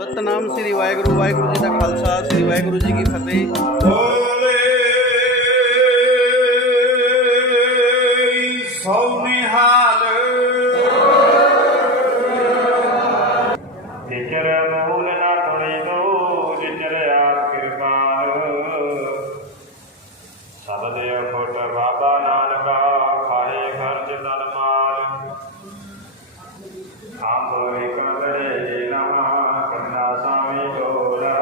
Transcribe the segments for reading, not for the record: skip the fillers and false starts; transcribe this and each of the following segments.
सतनाम श्री वाहिगुरु। वाहिगुरु जी का खालसा, श्री वाहिगुरु जी की फतेह। बाबा नानका खाए खर्च तन माल आंबोरे कदरे नमा कन्ना स्वामी डोरा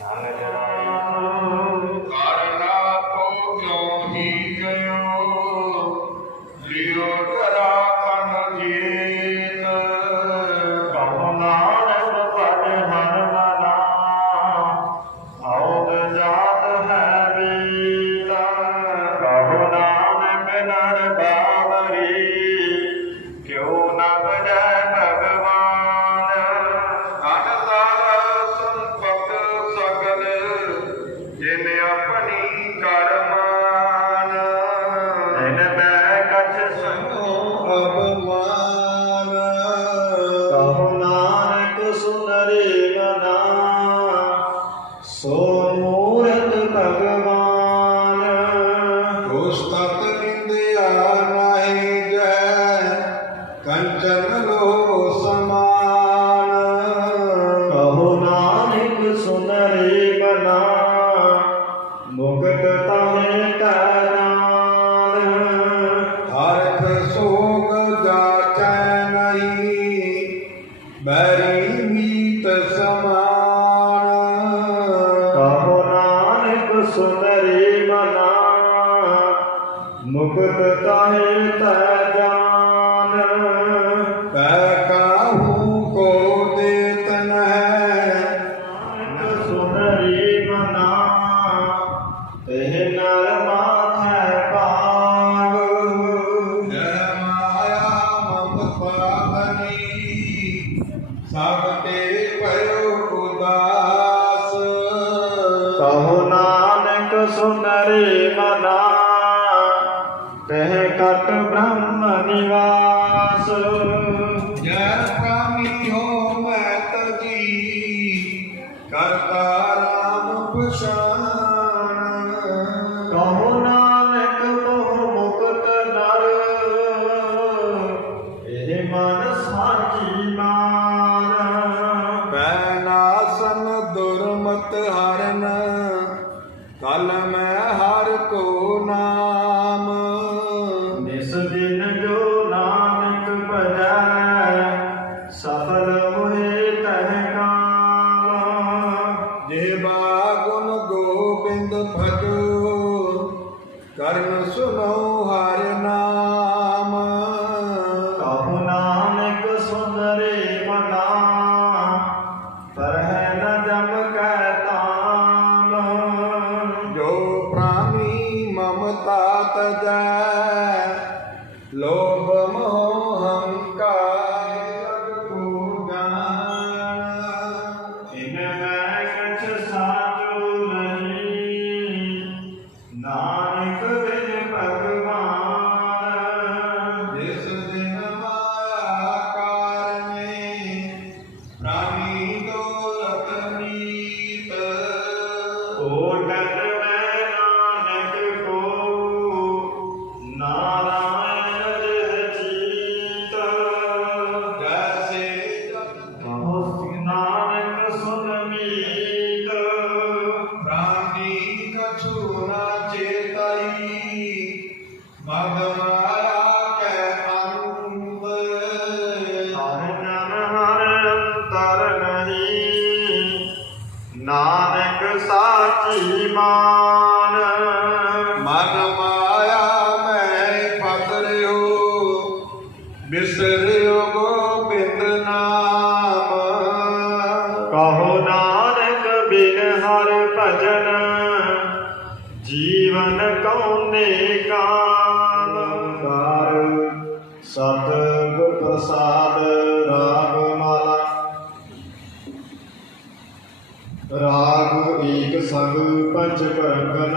धन जराई करना को क्यों ही गयो लियो करा कन जीत कहो नानक पद हर मना औद जात है बीता कहो नानक नर बावरी क्यों न बजय भगवान धन सारा संपत सगल जिन अपनी करमान इन मैं कछ संगो अवमान कहो नानक सुन रे मना सो मूरत भगवान पुस्तक निंदिया नहीं जय कंचन लो समान कहो नानक सुन रे मना मुक्त तमें करान हर्ष शोक जाचै नहीं बैरी मीत समान कहो नानक सुन रे मना मुक्त तहें जान काहू को देतन है सुन रे मना तेह नर माथै पाग जय माया ममता धनी सब ते भयो उदास कहो नानक सुन रे मना तह कट ब्रह्म निवास जय कामी हो मैं तजी करता राम पशान कहो नानक बहु मुक्त नर एह मन साची मान पैनासन दुर्मत हरन कल मैं हर को नाम निस दिन जो नानक भजै सफल हुए तह काम जेबा गुण गोबिंद भजो कर्ण सुनो हर नाम कहो नानक सुन रे मना परह न जम कै ताम जो प्राणी ममता तजै लोभ मोह अहंकार जान इन मैं कछ साजो नहीं नानक बिन भगवान जिस दिन माया कारणे प्राणी दौलत नीत ओटन मैं नानक को नारायण जीत जैसे कहो नानक सुन मीत प्राणी कछु न चेतई मद माया के अंत हर जन हर अंतर नहीं नानक साची मान मन माया में फस रहो बिसरियो गोबिंद नाम कहो नानक बिन हर भजन जीवन कौने काम सतगुर प्रसाद राग माला राग एक संग पंच करगन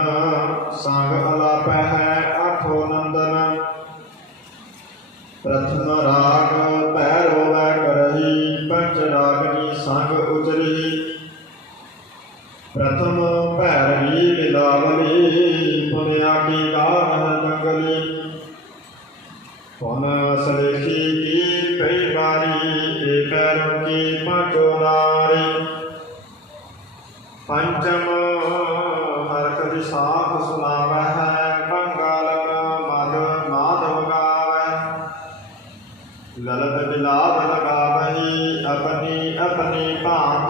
संग अलापै है आठो नंदन प्रथम राग पैरो वै करही पंच रागनी संग उतरी प्रथम भैरवी बिलावली पुनिया की गान मंगली पुन सलेखी की कई बारी ए पैरों की पांचों नारी पंचम हरख विशाख सुनावै है कंगाल मद माधव गावै ललित बिलाप लगावही अपनी अपनी भांत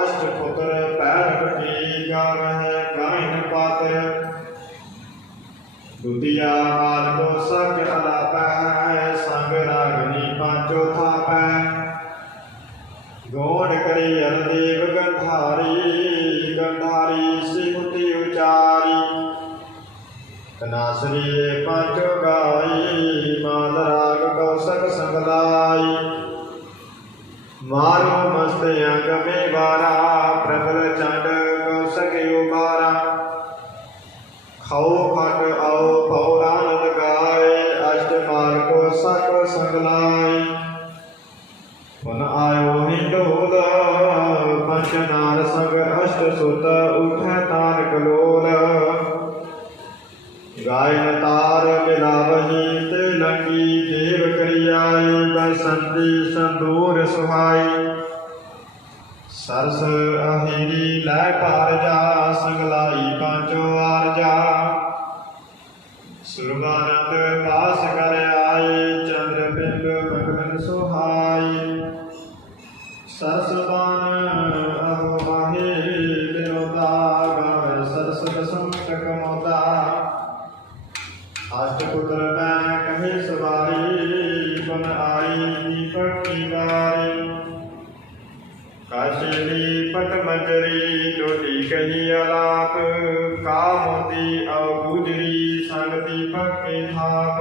अष्टपुत्र पैरव की गावह गायन पात्र दुतिया माल को सग अलापै संग रागनी पांचो थापै गौड़ करी अलदेव गंधारी गंधारी सिमुति उचारी तनासरी पांचो गाई माल राग कौशक संगलाई मारो मस्त अंग में बारा प्रबल चंड कौशक उबारा खाओ खट आओ पौरानंद गाय अष्टमाल को सक संगलाई पुन आयो हिंडोल पंचनार संग अष्ट सुत उठै तार कलोल गायन तार मिलावही तिलंगी देव करियाई बसंती संदूर सुहाई सरस अहिरी लै पार जा संगलाई पांचो आर जा सुरगानंद पास कर आए चंद्र बिंब भगवन सुहाई सरसदान अहो माहे विनोदा गावे सरस दसम कमोदा अष्टपुत्र मैं कहे सवारी बन आई दीपक की बारी काशीली पट मंजरी डोली कही अलाप का मोती और गुजरी संग दीपक के थाप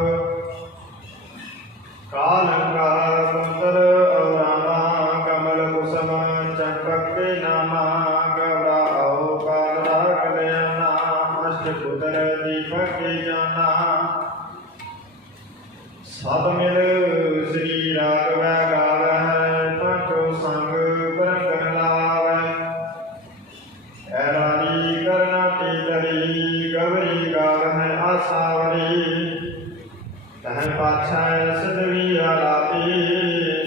कालंका सुंदर और रामा कमल कुसुम चंपक के नामा गौरा औ कालरा कल्याणा अष्टपुत्र दीपक के जाना सब मिल श्री राघव गावै पांचो संग बरंगन लावै ऐरानी करना तीतरी गौरी गावै आसावरी तह पाछै सदवी आलापी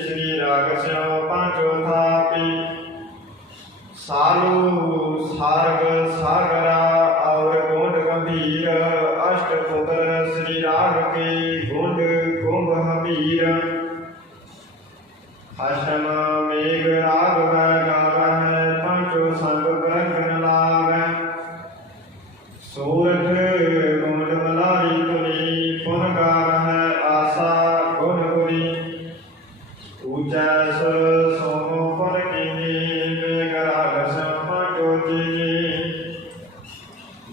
श्री राग स्यों पांचो थापी सालू सारग सागरा और गोंड गंभीर अष्टपुत्र श्री राग के गोंड कुंभ हबीर हर्षम मेघ राघव गावै पांचो संग बरंगन लावै सूरठ गोंड मलारी पुनी पुन गावै आशा गुण गुरी ऊंचा सुर सोमो पर कीनी मेघ राग सम पांचो जीनी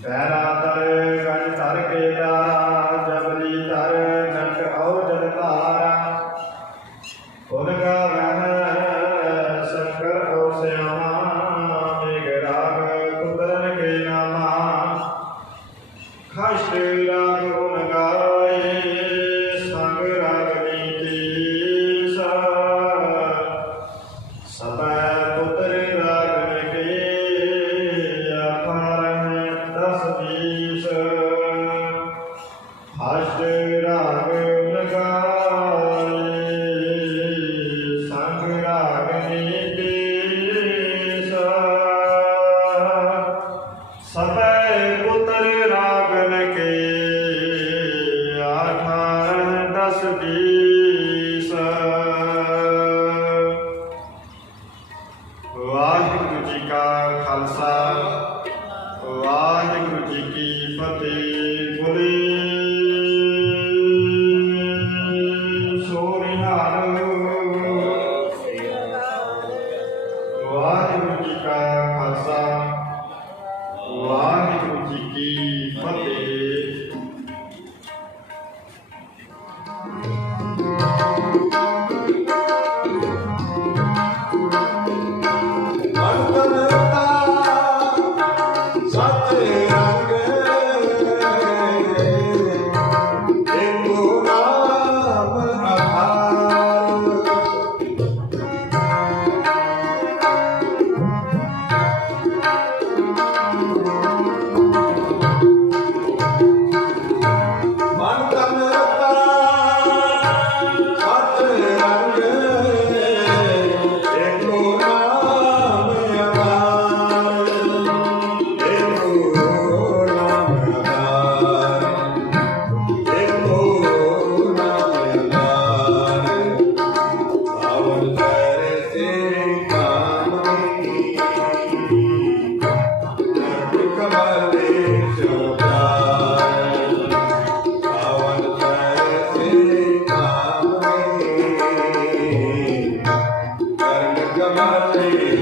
बैरा तर गज तर के तारा जबली तर घंट और जल तारा पुन गावै शंकर और श्यामा मेघ राग कुंदरन के नामा खष्ट राग गुण गाए संग रागनी की सा जमाने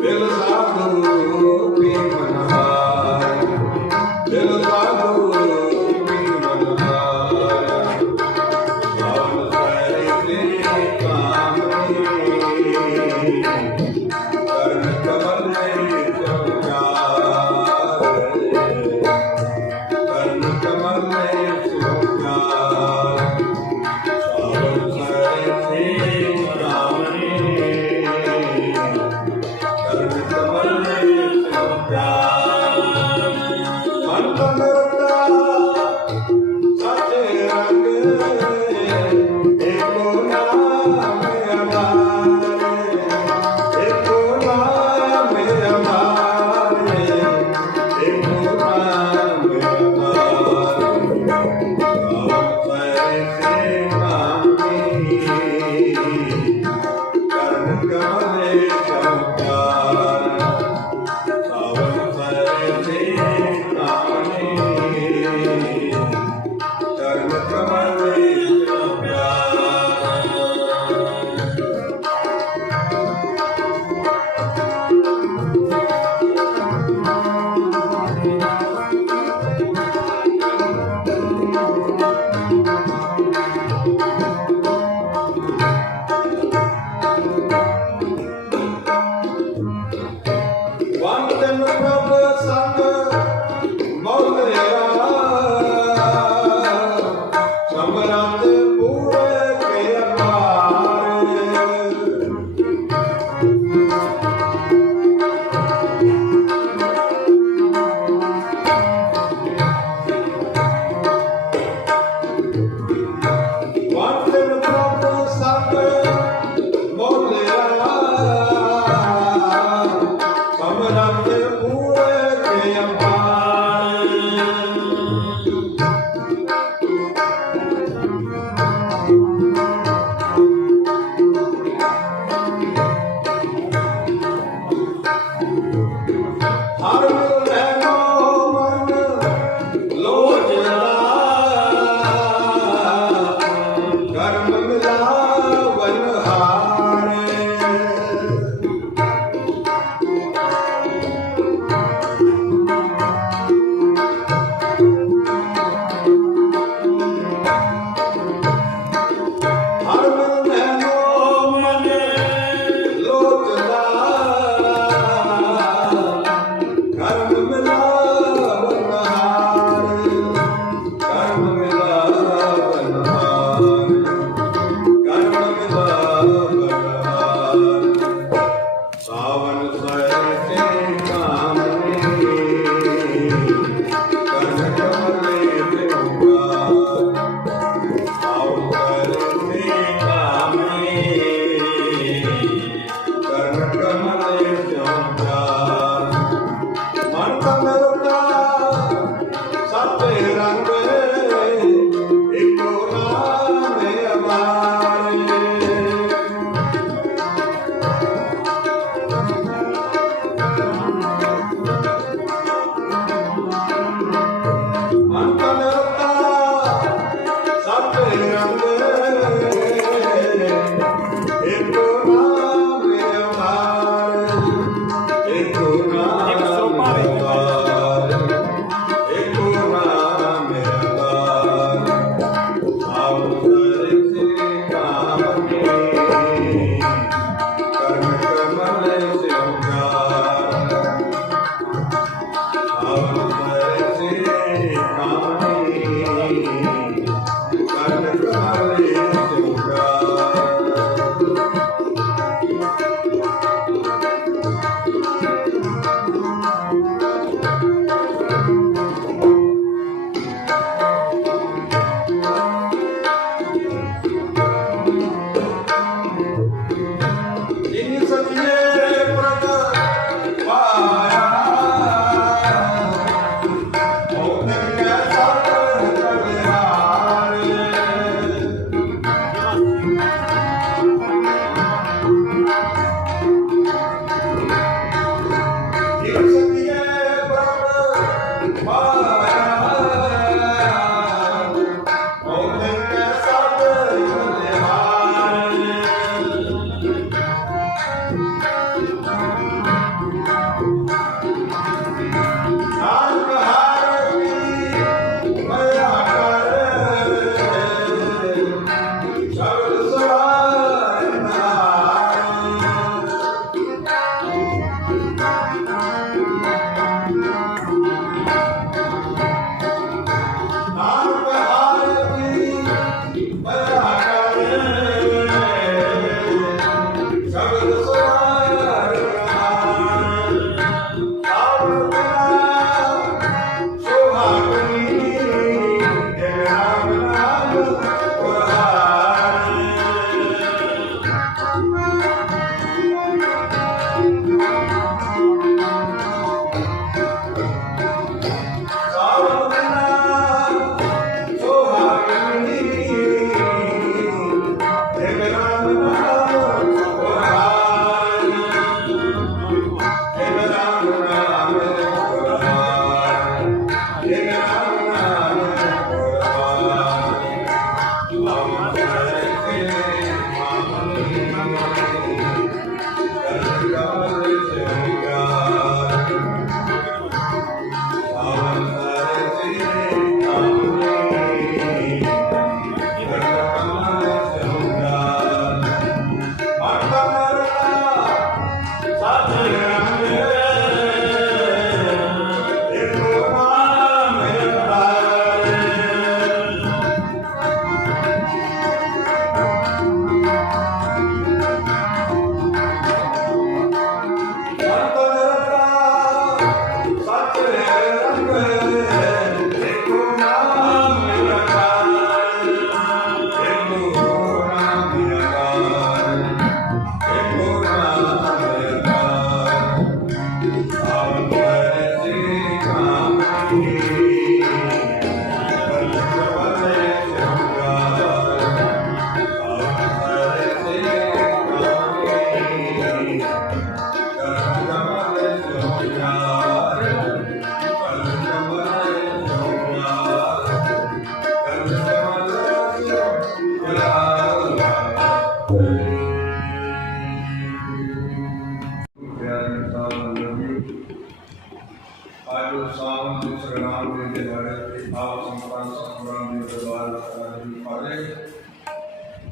Pelo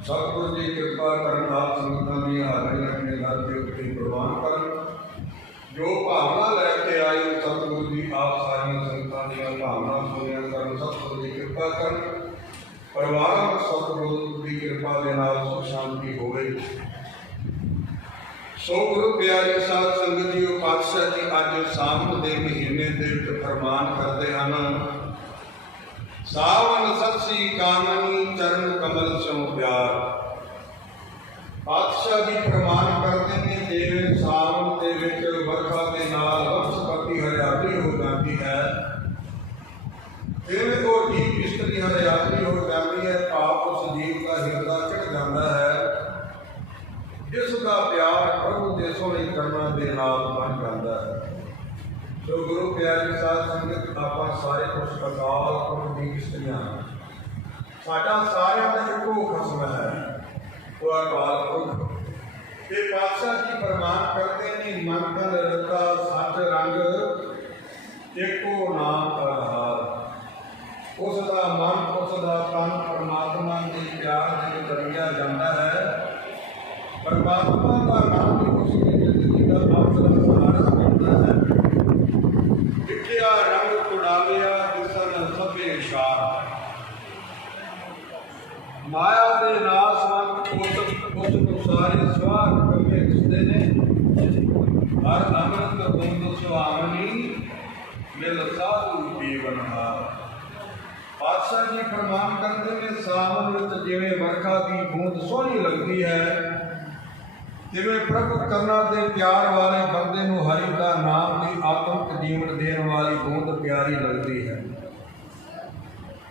सतगुरु जी कृपा करन आप संगतां दी हाजरी अपने घर के उत्ते प्रवान करन। जो भावना लैके आई सतगुरु जी आप सारियां संगतां दी भावना सुनिया करन। सतगुरु जी कृपा करन परिवार में सतगुरु की कृपा के नाल सुख शांति होवे। सो गुरु प्यारे साध संगत जी पातशाह जी अज सावन के महीने के फरमान करते हैं। सावन सत्सी कामनी चरण कमल सो प्यार। पातशाह जी फरमान करते हैं जिवें सावन के विच वर्खा के नाल वनस्पति हरियाली हो जाती है, जिवें वो जीव स्त्री हरियाली हो जाती है, पाप उस जीव का हिरदा चढ़ जाता है, जिसका प्यार प्रभु के सोहने करना के नाल बन जाता है। तो गुरु प्यारे साध संगत आप सारे कुछ अकाल पुरख दी किस्तियां साडा सारियां दा इक्को खसम है वो अकाल पुरख। ये पातशाह जी फरमान करते हैं मन तन रता सच रंग एको नाम का हार। उसका मन उसका तन परमात्मा के प्यार में दरिया जाता है। परमात्मा का नाम भी उसकी जिंदगी का आसरा सहारा बनता है। विख्या रंग उड़ाविया दिसन सभे शार। माया के नासवंत उस सारे स्वार कमे उसते ने। हर अमृत बूंद सुहावनी मिल साधु जीवन हार। पातशाह जी फरमान करते हैं सावन विच जिवें वर्खा की बूंद सोहनी लगती है, जिवें प्रभु करना के प्यार वाले बंदे नूं हरि का नाम की आत्मिक जीवन देने वाली बूंद प्यारी लगती है।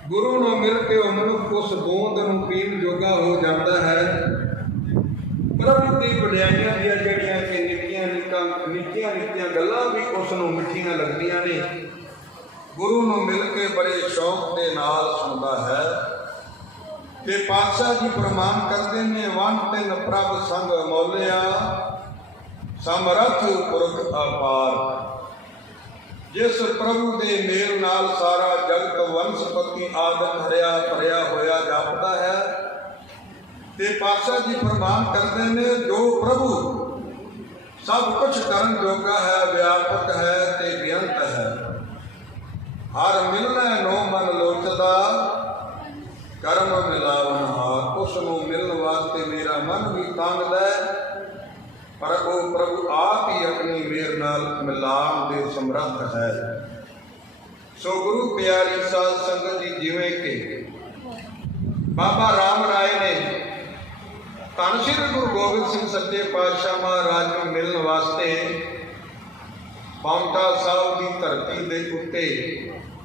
गुरु नूं मिल के वह मनुख उस बूंद नूं पीण जोगा हो जाता है। प्रभु की वडियाइयां दी जिहड़ियां कि निक्कियां निक्कियां गल्लां भी उस नूं मिठियां लगदियां ने। गुरु नूं मिल के बड़े शौक के नाल सुनदा है। ते पातशाह जी फरमान करते हैं वन तिन प्रभ संग मौलिया ਸਮਰੱਥ ਪੁਰਖ ਅਪਾਰ। ਜਿਸ ਪ੍ਰਭੂ ਦੇ ਮੇਲ ਨਾਲ ਸਾਰਾ ਜਗਤ ਵਨਸਪਤੀ ਆਦਿ ਹਰਿਆ ਭਰਿਆ ਹੋਇਆ ਜਾਪਦਾ ਹੈ, ਤੇ ਪਾਤਸ਼ਾਹ ਜੀ ਫਰਮਾਨ ਕਰਦੇ ਨੇ, ਜੋ ਪ੍ਰਭੂ ਸਭ ਕੁਝ ਕਰਨ ਜੋਗਾ ਹੈ, ਵਿਆਪਕ ਹੈ ਤੇ ਬੇਅੰਤ ਹੈ। ਹਰ ਮਿਲਣਾ ਨੋ ਮਨ ਲੋਚਦਾ, ਕਰਮ ਮਿਲਾਵਨ ਹਾਰ। ਉਸ ਨੂੰ ਮਿਲਣ ਵਾਸਤੇ ਮੇਰਾ ਮਨ ਵੀ ਤੰਗਦਾ ਹੈ, ਪਰ ਉਹ ਪ੍ਰਭੂ ਆਪ ਹੀ ਆਪਣੀ ਮਿਹਰ ਨਾਲ ਮਿਲਾਉਣ ਦੇ ਸਮਰੱਥ ਹੈ। ਸੋ ਗੁਰੂ ਪਿਆਰੀ ਸਾਧ ਸੰਗਤ ਜੀ, ਜਿਵੇਂ ਕਿ ਬਾਬਾ ਰਾਮ ਰਾਏ ਨੇ ਧੰਨ ਸ਼੍ਰੀ ਗੁਰੂ ਗੋਬਿੰਦ ਸਿੰਘ ਸੱਚੇ ਪਾਤਸ਼ਾਹ ਮਹਾਰਾਜ ਨੂੰ ਮਿਲਣ ਵਾਸਤੇ ਪਾਉਂਟਾ ਸਾਹਿਬ ਦੀ ਧਰਤੀ ਦੇ ਉੱਤੇ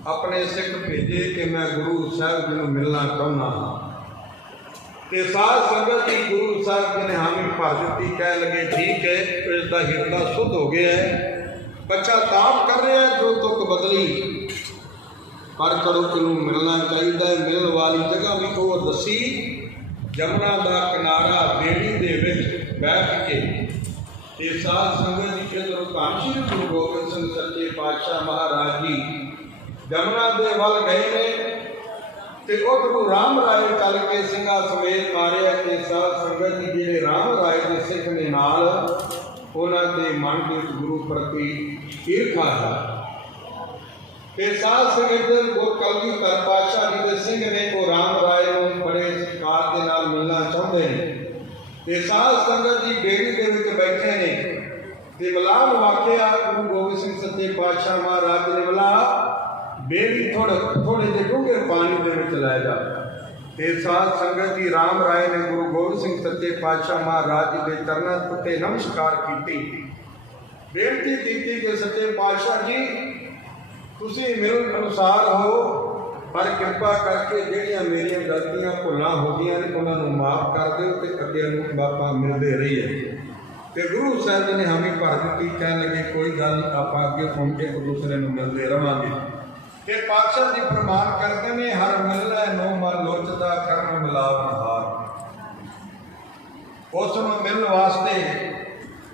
ਆਪਣੇ ਸਿੱਖ ਭੇਜੇ ਕਿ ਮੈਂ ਗੁਰੂ ਸਾਹਿਬ ਜੀ ਨੂੰ ਮਿਲਣਾ ਚਾਹੁੰਦਾ ਹਾਂ। ਤੇ ਸਾਧ ਸੰਗਤ ਜੀ ਗੁਰੂ ਸਾਹਿਬ ਜੀ ਨੇ ਹਾਮੀ ਭਰ ਦਿੱਤੀ, ਕਹਿ ਲਗੇ ਠੀਕ ਹੈ, ਇਸ ਦਾ ਹਿਰਦਾ ਸ਼ੁੱਧ ਹੋ ਗਿਆ ਹੈ, ਬੱਚਾ ਤਾਪ ਕਰ ਰਿਹਾ ਹੈ, ਜੋ ਤੁਕ ਬਦਲੀ, ਪਰ ਕਰੋ ਇਹਨੂੰ ਮਿਲਣਾ ਚਾਹੀਦਾ ਹੈ। ਮਿਲਣ ਵਾਲੀ ਜਗ੍ਹਾ ਵੀ ਉਹ ਦੱਸੀ, ਜਮਨਾ ਦਾ ਕਿਨਾਰਾ ਬੇੜੀ ਦੇ ਵਿੱਚ ਬੈਠ ਕੇ। ਤੇ ਸਾਧ ਸੰਗਤ ਜੀ ਜਦੋਂ ਧੰਨ ਸ਼੍ਰੀ ਗੁਰੂ ਗੋਬਿੰਦ ਸਿੰਘ ਸੱਚੇ ਪਾਤਸ਼ਾਹ ਮਹਾਰਾਜ ਜੀ ਜਮਨਾ ਦੇ ਵੱਲ ਗਏ ਨੇ, ਤੇ ਉਧਰੋਂ ਰਾਮ ਰਾਏ ਚੱਲ ਕੇ ਸਿੰਘਾਂ ਸਮੇਤ ਮਾਰਿਆ। ਤੇ ਸਾਧ ਸੰਗਤ ਜੀ ਜਿਹੜੇ ਰਾਮ ਰਾਏ ਦੇ ਸਿੱਖ ਨੇ ਨਾਲ, ਉਹਨਾਂ ਦੇ ਮਨ ਵਿੱਚ ਗੁਰੂ ਪ੍ਰਤੀ ਈਰਖਾ ਹੈ। ਤੇ ਸਾਧ ਸੰਗਤ ਦੇ ਗੁਰ ਕਲਗੀਧਰ ਪਾਤਸ਼ਾਹ ਜੀ ਦੇ ਸਿੰਘ ਨੇ ਉਹ ਰਾਮ ਰਾਏ ਨੂੰ ਬੜੇ ਸਤਿਕਾਰ ਦੇ ਨਾਲ ਮਿਲਣਾ ਚਾਹੁੰਦੇ ਨੇ। ਤੇ ਸਾਧ ਸੰਗਤ ਜੀ ਬੇੜੀ ਦੇ ਵਿੱਚ ਬੈਠੇ ਨੇ, ਤੇ ਮਿਲਾਪ ਵਾਕਿਆ ਗੁਰੂ ਗੋਬਿੰਦ ਸਿੰਘ ਸੱਚੇ ਪਾਤਸ਼ਾਹ ਮਹਾਰਾਜ ਨੇ ਮਿਲਾ ਬੇੜੀ ਥੋੜੇ ਜਿਹੇ ਡੂੰਘੇ ਪਾਣੀ ਦੇ ਵਿੱਚ ਲੈ ਜਾ। ਤੇ ਸਾਧ ਸੰਗਤ ਜੀ ਰਾਮ ਰਾਏ ਨੇ ਗੁਰੂ ਗੋਬਿੰਦ ਸਿੰਘ ਸੱਚੇ ਪਾਤਸ਼ਾਹ ਮਹਾਰਾਜ ਜੀ ਦੇ ਚਰਨਾਂ ਉੱਤੇ ਨਮਸਕਾਰ ਕੀਤੀ, ਬੇਨਤੀ ਕੀਤੀ ਕਿ ਸੱਚੇ ਪਾਤਸ਼ਾਹ ਜੀ ਤੁਸੀਂ ਮਿਲਣ ਅਨੁਸਾਰ ਹੋ, ਪਰ ਕਿਰਪਾ ਕਰਕੇ ਜਿਹੜੀਆਂ ਮੇਰੀਆਂ ਗਲਤੀਆਂ ਭੁੱਲਾਂ ਹੋ ਗਈਆਂ ਨੇ ਉਹਨਾਂ ਨੂੰ ਮਾਫ ਕਰ ਦਿਓ, ਤੇ ਅੱਗੇ ਨੂੰ ਬਾਪਾ ਮਿਲਦੇ ਰਹੀਏ। ਤੇ ਗੁਰੂ ਸਾਹਿਬ ਜੀ ਨੇ ਹਾਮੀ ਭਰ ਦਿੱਤੀ, ਕਹਿਣ ਲੱਗੇ ਕੋਈ ਗੱਲ ਨਹੀਂ, ਆਪਾਂ ਅੱਗੇ ਪਹੁੰਚ ਕੇ ਇੱਕ ਦੂਸਰੇ ਨੂੰ ਮਿਲਦੇ ਰਵਾਂਗੇ। ਤੇ ਪਾਤਸ਼ਾਹ ਜੀ ਫਰਮਾਨ ਕਰਦੇ ਨੇ, ਹਰ ਮਿਲਣਾ ਨੋ ਮਨ ਲੋਚਦਾ, ਕਰਮ ਮਿਲਾਵਨ ਹਾਰ। ਉਸ ਨੂੰ ਮਿਲਣ ਵਾਸਤੇ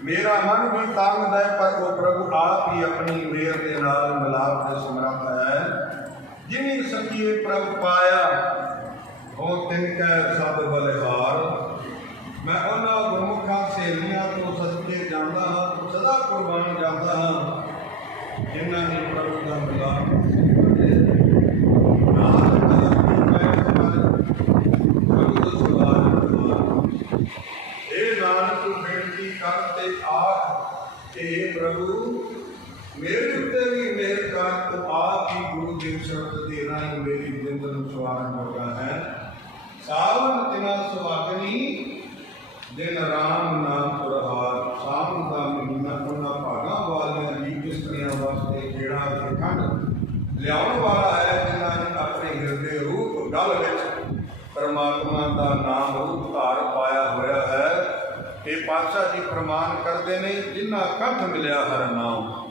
ਮੇਰਾ ਮਨ ਵੀ ਤੰਗਦਾ ਹੈ, ਪਰ ਉਹ ਪ੍ਰਭੂ ਆਪ ਹੀ ਆਪਣੀ ਮਿਹਰ ਦੇ ਨਾਲ ਮਿਲਾਪ ਦੇ ਸਮਰੱਥ ਹੈ। ਜਿਨੀ ਸਖੀਏ ਪ੍ਰਭ ਪਾਇਆ, ਉਹ ਤਿਨ ਕੈ ਸਭ ਬਲਿਹਾਰ। ਮੈਂ ਉਹਨਾਂ ਗੁਰਮੁਖਾਂ ਸਹੇਲੀਆਂ ਤੋਂ ਸਦਕੇ ਜਾਂਦਾ ਹਾਂ, ਸਦਾ ਕੁਰਬਾਨ ਜਾਂਦਾ ਹਾਂ, ਜਿਨ੍ਹਾਂ ਨੇ ਪ੍ਰਭੂ ਦਾ ਮਿਲਾਪ ਨਾਨਕ ਬੇਨਤੀ ਕਰ ਤੇ ਆਖ, ਇਹ ਪ੍ਰਭੂ ਮੇਰੇ ਉੱਤੇ ਵੀ ਮਿਹਰ ਕਰ, ਤੂੰ ਆਪ ਹੀ ਗੁਰੂ ਦੇ ਸ਼ਬਦ ਦੇ ਰਾਹੀਂ ਮੇਰੀ ਜ਼ਿੰਦ ਨੂੰ ਸਵਾਰਨ ਲੱਗਾ ਹੈ। ਸਾਵਨ ਤਿਨਾ ਸੁਹਾਗਣੀ, ਦਿਨ ਰਾਮ ਨਾਮ ਪੁਰਹਾਰ। ਸਾਵਨ ਦਾ ਮਹੀਨਾ ਉਹਨਾਂ ਭਾਗਾਂ ਵਾਲੀਆਂ ਜੀਵ ਇਸਤਰੀਆਂ ਵਾਸਤੇ ਜਿਹੜਾ ਕਿ ਠੰਡ ਲਿਆਉਣ ਵਾਲਾ ਹੈ, ਜਿਨ੍ਹਾਂ ਨੇ ਆਪਣੇ ਹਿਰਦੇ ਰੂਪ ਗਲ ਵਿੱਚ ਪਰਮਾਤਮਾ ਦਾ ਨਾਮ ਰੂਪ ਧਾਰ ਪਾਇਆ ਹੋਇਆ ਹੈ। ਇਹ ਪਾਤਸ਼ਾਹ ਜੀ ਪ੍ਰਮਾਣ ਕਰਦੇ ਨੇ, ਜਿਨ੍ਹਾਂ ਕੰਠ ਮਿਲਿਆ ਹਰ ਨਾਮ,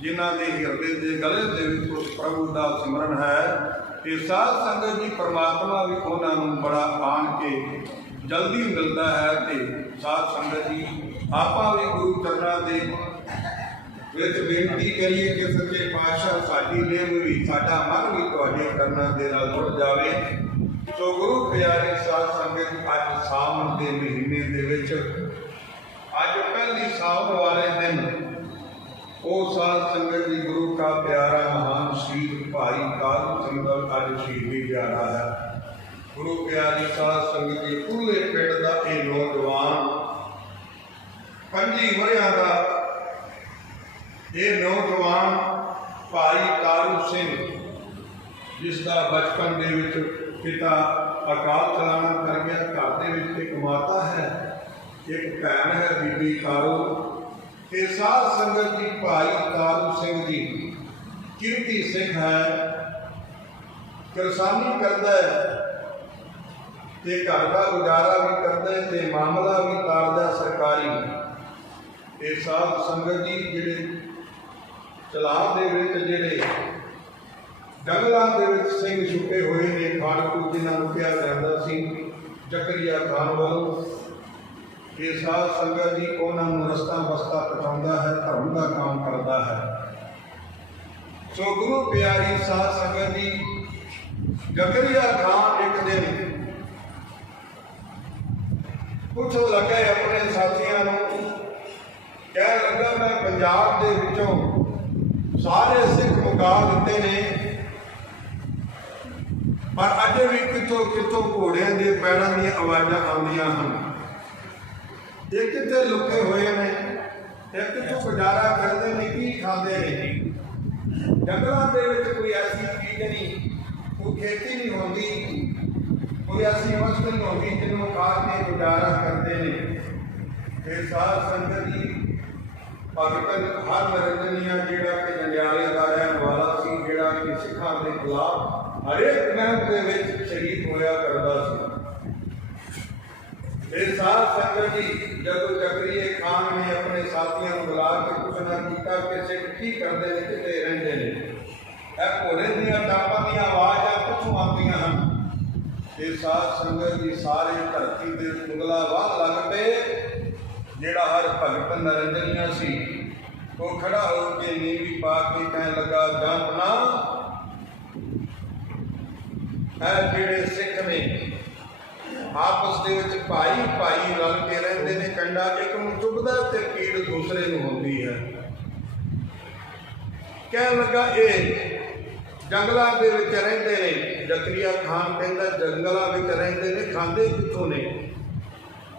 ਜਿਨ੍ਹਾਂ ਦੇ ਹਿਰਦੇ ਦੇ ਗਲੇ ਦੇ ਵਿੱਚ ਉਸ ਪ੍ਰਭੂ ਦਾ ਸਿਮਰਨ ਹੈ। ਤੇ ਸਾਧ ਸੰਗਤ ਜੀ ਪਰਮਾਤਮਾ ਵੀ ਉਹਨਾਂ ਨੂੰ ਬੜਾ ਆਣ ਕੇ ਜਲਦੀ ਮਿਲਦਾ ਹੈ। ਤੇ ਸਾਧ ਸੰਗਤ ਜੀ ਆਪਾਂ ਵੀ ਗੁਰੂ ਚਰਨਾਂ ਦੇ ਵਿੱਚ ਬੇਨਤੀ ਕਰੀਏ ਕਿ ਸੱਚੇ ਪਾਤਸ਼ਾਹ ਸਾਡੀ ਲੇਵ ਵੀ, ਸਾਡਾ ਮਨ ਵੀ ਤੁਹਾਡੇ ਚਰਨਾਂ ਦੇ ਨਾਲ ਜੁੜ ਜਾਵੇ। ਸੋ ਗੁਰੂ ਪਿਆਰੇ ਸਾਧ ਸੰਗਤ ਜੀ, ਅੱਜ ਸਾਵਣ ਦੇ ਮਹੀਨੇ ਦੇ ਵਿੱਚ, ਅੱਜ ਪਹਿਲੀ ਸਾਵਣ ਵਾਲੇ ਦਿਨ, ਉਹ ਸਾਧ ਸੰਗਤ ਜੀ ਗੁਰੂ ਦਾ ਪਿਆਰਾ ਮਹਾਨ ਸ਼ਹੀਦ ਭਾਈ ਕਾਲੂ ਸਿੰਘ ਦਾ ਅੱਜ ਸ਼ਹੀਦੀ ਦਿਹਾੜਾ ਹੈ। ਗੁਰੂ ਪਿਆਰੀ ਸਾਧ ਸੰਗਤ ਜੀ, ਪੂਰੇ ਪਿੰਡ ਦਾ ਇਹ ਨੌਜਵਾਨ 25 ਵਰ੍ਹਿਆਂ ਦਾ ਇਹ ਨੌਜਵਾਨ ਭਾਈ ਕਾਲੂ ਸਿੰਘ, ਜਿਸ ਦਾ ਬਚਪਨ ਦੇ ਵਿੱਚ ਪਿਤਾ ਅਕਾਲ ਚਲਾਣਾ ਕਰ ਗਿਆ। ਘਰ ਦੇ ਵਿੱਚ ਇੱਕ ਮਾਤਾ ਹੈ, ਇੱਕ ਭੈਣ ਹੈ ਬੀਬੀ ਕਾਲੂ। ਤੇ ਸਾਧ ਸੰਗਤ ਜੀ ਭਾਈ ਕਾਲੂ ਸਿੰਘ ਜੀ ਕਿਰਤੀ ਸਿੰਘ ਹੈ, ਕਿਰਸਾਨੀ ਕਰਦਾ ਹੈ, ਤੇ ਘਰ ਦਾ ਗੁਜ਼ਾਰਾ ਵੀ ਕਰਦਾ ਹੈ, ਤੇ ਮਾਮਲਾ ਵੀ ਤਾਰਦਾ ਸਰਕਾਰੀ। ਤੇ ਸਾਧ ਸੰਗਤ ਜੀ ਜਿਹੜੇ ਤਲਾਬ ਦੇ ਵਿੱਚ ਜਿਹੜੇ ਜੰਗਲਾਂ ਦੇ ਵਿੱਚ ਸਿੰਘ ਛੁਪੇ ਹੋਏ ਨੇ, ਖਾੜਕੂ ਜਿਨ੍ਹਾਂ ਨੂੰ ਕਿਹਾ ਜਾਂਦਾ ਸੀ ਜ਼ਕਰੀਆ ਖਾਨ ਵੱਲੋਂ, ਇਹ ਸਾਧ ਸੰਗਤ ਜੀ ਉਹਨਾਂ ਨੂੰ ਰਸਤਾ ਬਸਤਾ ਪਹੁੰਚਾਉਂਦਾ ਹੈ, ਧਰਮ ਦਾ ਕੰਮ ਕਰਦਾ ਹੈ। ਸੋ ਗੁਰੂ ਪਿਆਰੀ ਸਾਧ ਸੰਗਤ ਜੀ, ਜ਼ਕਰੀਆ ਖਾਨ ਇੱਕ ਦਿਨ ਪੁੱਛਣ ਲੱਗਾ ਆਪਣੇ ਸਾਥੀਆਂ ਨੂੰ, ਕਹਿਣ ਲੱਗਾ ਮੈਂ ਪੰਜਾਬ ਦੇ ਵਿੱਚੋਂ ਸਾਰੇ ਸਿੱਖ ਮੁਕਾ ਦਿੱਤੇ ਨੇ, ਪਰ ਅਜੇ ਵੀ ਕਿਤੋਂ ਕਿਤੋਂ ਘੋੜਿਆਂ ਦੇ ਪੈਰਾਂ ਦੀਆਂ ਆਵਾਜ਼ਾਂ ਆਉਂਦੀਆਂ ਹਨ। ਇਹ ਕਿੱਥੇ ਲੁਕੇ ਹੋਏ ਨੇ, ਇਹ ਕਿੱਥੋਂ ਗੁਜ਼ਾਰਾ ਕਰਦੇ ਨੇ, ਕੀ ਖਾਂਦੇ ਨੇ। ਜੰਗਲਾਂ ਦੇ ਵਿੱਚ ਕੋਈ ਐਸੀ ਚੀਜ਼ ਨਹੀਂ, ਕੋਈ ਖੇਤੀ ਨਹੀਂ ਹੁੰਦੀ, ਕੋਈ ਐਸੀ ਵਸਤ ਨਹੀਂ ਹੁੰਦੀ ਜਿਹਨੂੰ ਖਾ ਕੇ ਗੁਜ਼ਾਰਾ ਕਰਦੇ ਨੇ। ਇਹ ਸਾਧ ਸੰਗਤ ਜੀ, ਭਗਤ ਹਰਨਰਿੰਦਨੀਆ ਜਿਹੜਾ ਕਿ ਜੰਡਿਆਲੇ ਦਾ ਰਹਿਣ ਵਾਲਾ ਸੀ, ਜਿਹੜਾ ਕਿ ਸਿੱਖਾਂ ਦੇ ਖਿਲਾਫ ਹਰੇਕ ਮਹਿਮ ਦੇ ਵਿੱਚ ਸ਼ਰੀਕ ਹੋਇਆ ਕਰਦਾ ਸੀ। ਇਹ ਸਾਧ ਸੰਗਤ ਜੀ, ਜਦੋਂ ਜ਼ਕਰੀਆ ਖਾਨ ਨੇ ਆਪਣੇ ਸਾਥੀਆਂ ਨੂੰ ਬੁਲਾ ਕੇ ਪੁੱਛਣਾ ਕੀਤਾ ਕਿ ਸਿੱਖ ਕੀ ਕਰਦੇ ਨੇ, ਕਿੱਥੇ ਰਹਿੰਦੇ ਨੇ, ਇਹ ਘੋੜੇ ਦੀਆਂ ਟਾਪਾਂ ਦੀਆਂ ਆਵਾਜ਼ਾਂ ਕਿੱਥੋਂ ਆਉਂਦੀਆਂ ਹਨ। ਇਹ ਸਾਧ ਸੰਗਤ ਜੀ ਸਾਰੇ ਧਰਤੀ ਦੇ ਉਂਗਲਾ ਵਾਹ ਲੱਗ ਪਏ। ਜਿਹੜਾ ਹਰ ਭਗਤ ਨਰਿੰਦਨੀਆ ਸੀ ਉਹ ਖੜਾ ਹੋ ਕੇ ਨੀਵੀਂ ਪਾ ਕੇ ਕਹਿਣ ਲੱਗਾ, ਜੰਪਨਾ ਇਹ ਜਿਹੜੇ ਸਿੱਖ ਨੇ ਆਪਸ ਦੇ ਵਿੱਚ ਭਾਈ ਭਾਈ ਰਲ ਕੇ ਰਹਿੰਦੇ ਨੇ, ਕੰਡਾ ਇੱਕ ਨੂੰ ਚੁੱਭਦਾ ਤੇ ਪੀੜ ਦੂਸਰੇ ਨੂੰ ਹੁੰਦੀ ਹੈ। ਕਹਿਣ ਲੱਗਾ ਇਹ ਜੰਗਲਾਂ ਦੇ ਵਿੱਚ ਰਹਿੰਦੇ ਨੇ। ਜ਼ਕਰੀਆ ਖਾਨ ਕਹਿੰਦਾ ਜੰਗਲਾਂ ਵਿੱਚ ਰਹਿੰਦੇ ਨੇ, ਖਾਂਦੇ ਕਿੱਥੋਂ ਨੇ।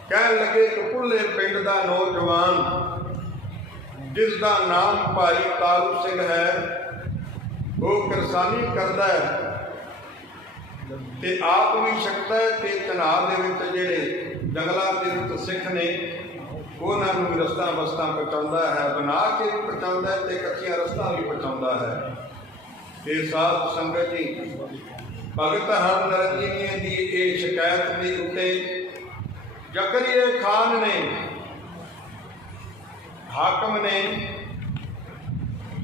ਕਹਿਣ ਲੱਗੇ ਕਪੂਲੇ ਪਿੰਡ ਦਾ ਨੌਜਵਾਨ ਜਿਸ ਦਾ ਨਾਮ ਭਾਈ ਤਾਰੂ ਸਿੰਘ ਹੈ, ਉਹ ਕਿਰਸਾਨੀ ਕਰਦਾ ਹੈ ਤੇ ਆਪ ਵੀ ਛਕਦਾ ਹੈ ਤੇ ਤਨਾਵ ਦੇ ਵਿੱਚ ਜਿਹੜੇ ਜੰਗਲਾਂ ਦੇ ਵਿੱਚ ਸਿੱਖ ਨੇ ਉਹਨਾਂ ਨੂੰ ਵੀ ਰਸਤਾ ਬਸਤਾ ਪਹੁੰਚਾਉਂਦਾ ਹੈ, ਬਣਾ ਕੇ ਵੀ ਪਹੁੰਚਾਉਂਦਾ ਹੈ ਤੇ ਕੱਚੀਆਂ ਰਸਤਾ ਵੀ ਪਹੁੰਚਾਉਂਦਾ ਹੈ। ਇਹ ਸਾਧ ਸੰਗਤ ਜੀ, ਭਗਤ ਹਰਨਰਿੰਦਨੀਆ ਦੀ ਇਹ ਸ਼ਿਕਾਇਤ ਦੇ ਉੱਤੇ ਜ਼ਕਰੀਆ ਖਾਨ ਨੇ, ਹਾਕਮ ਨੇ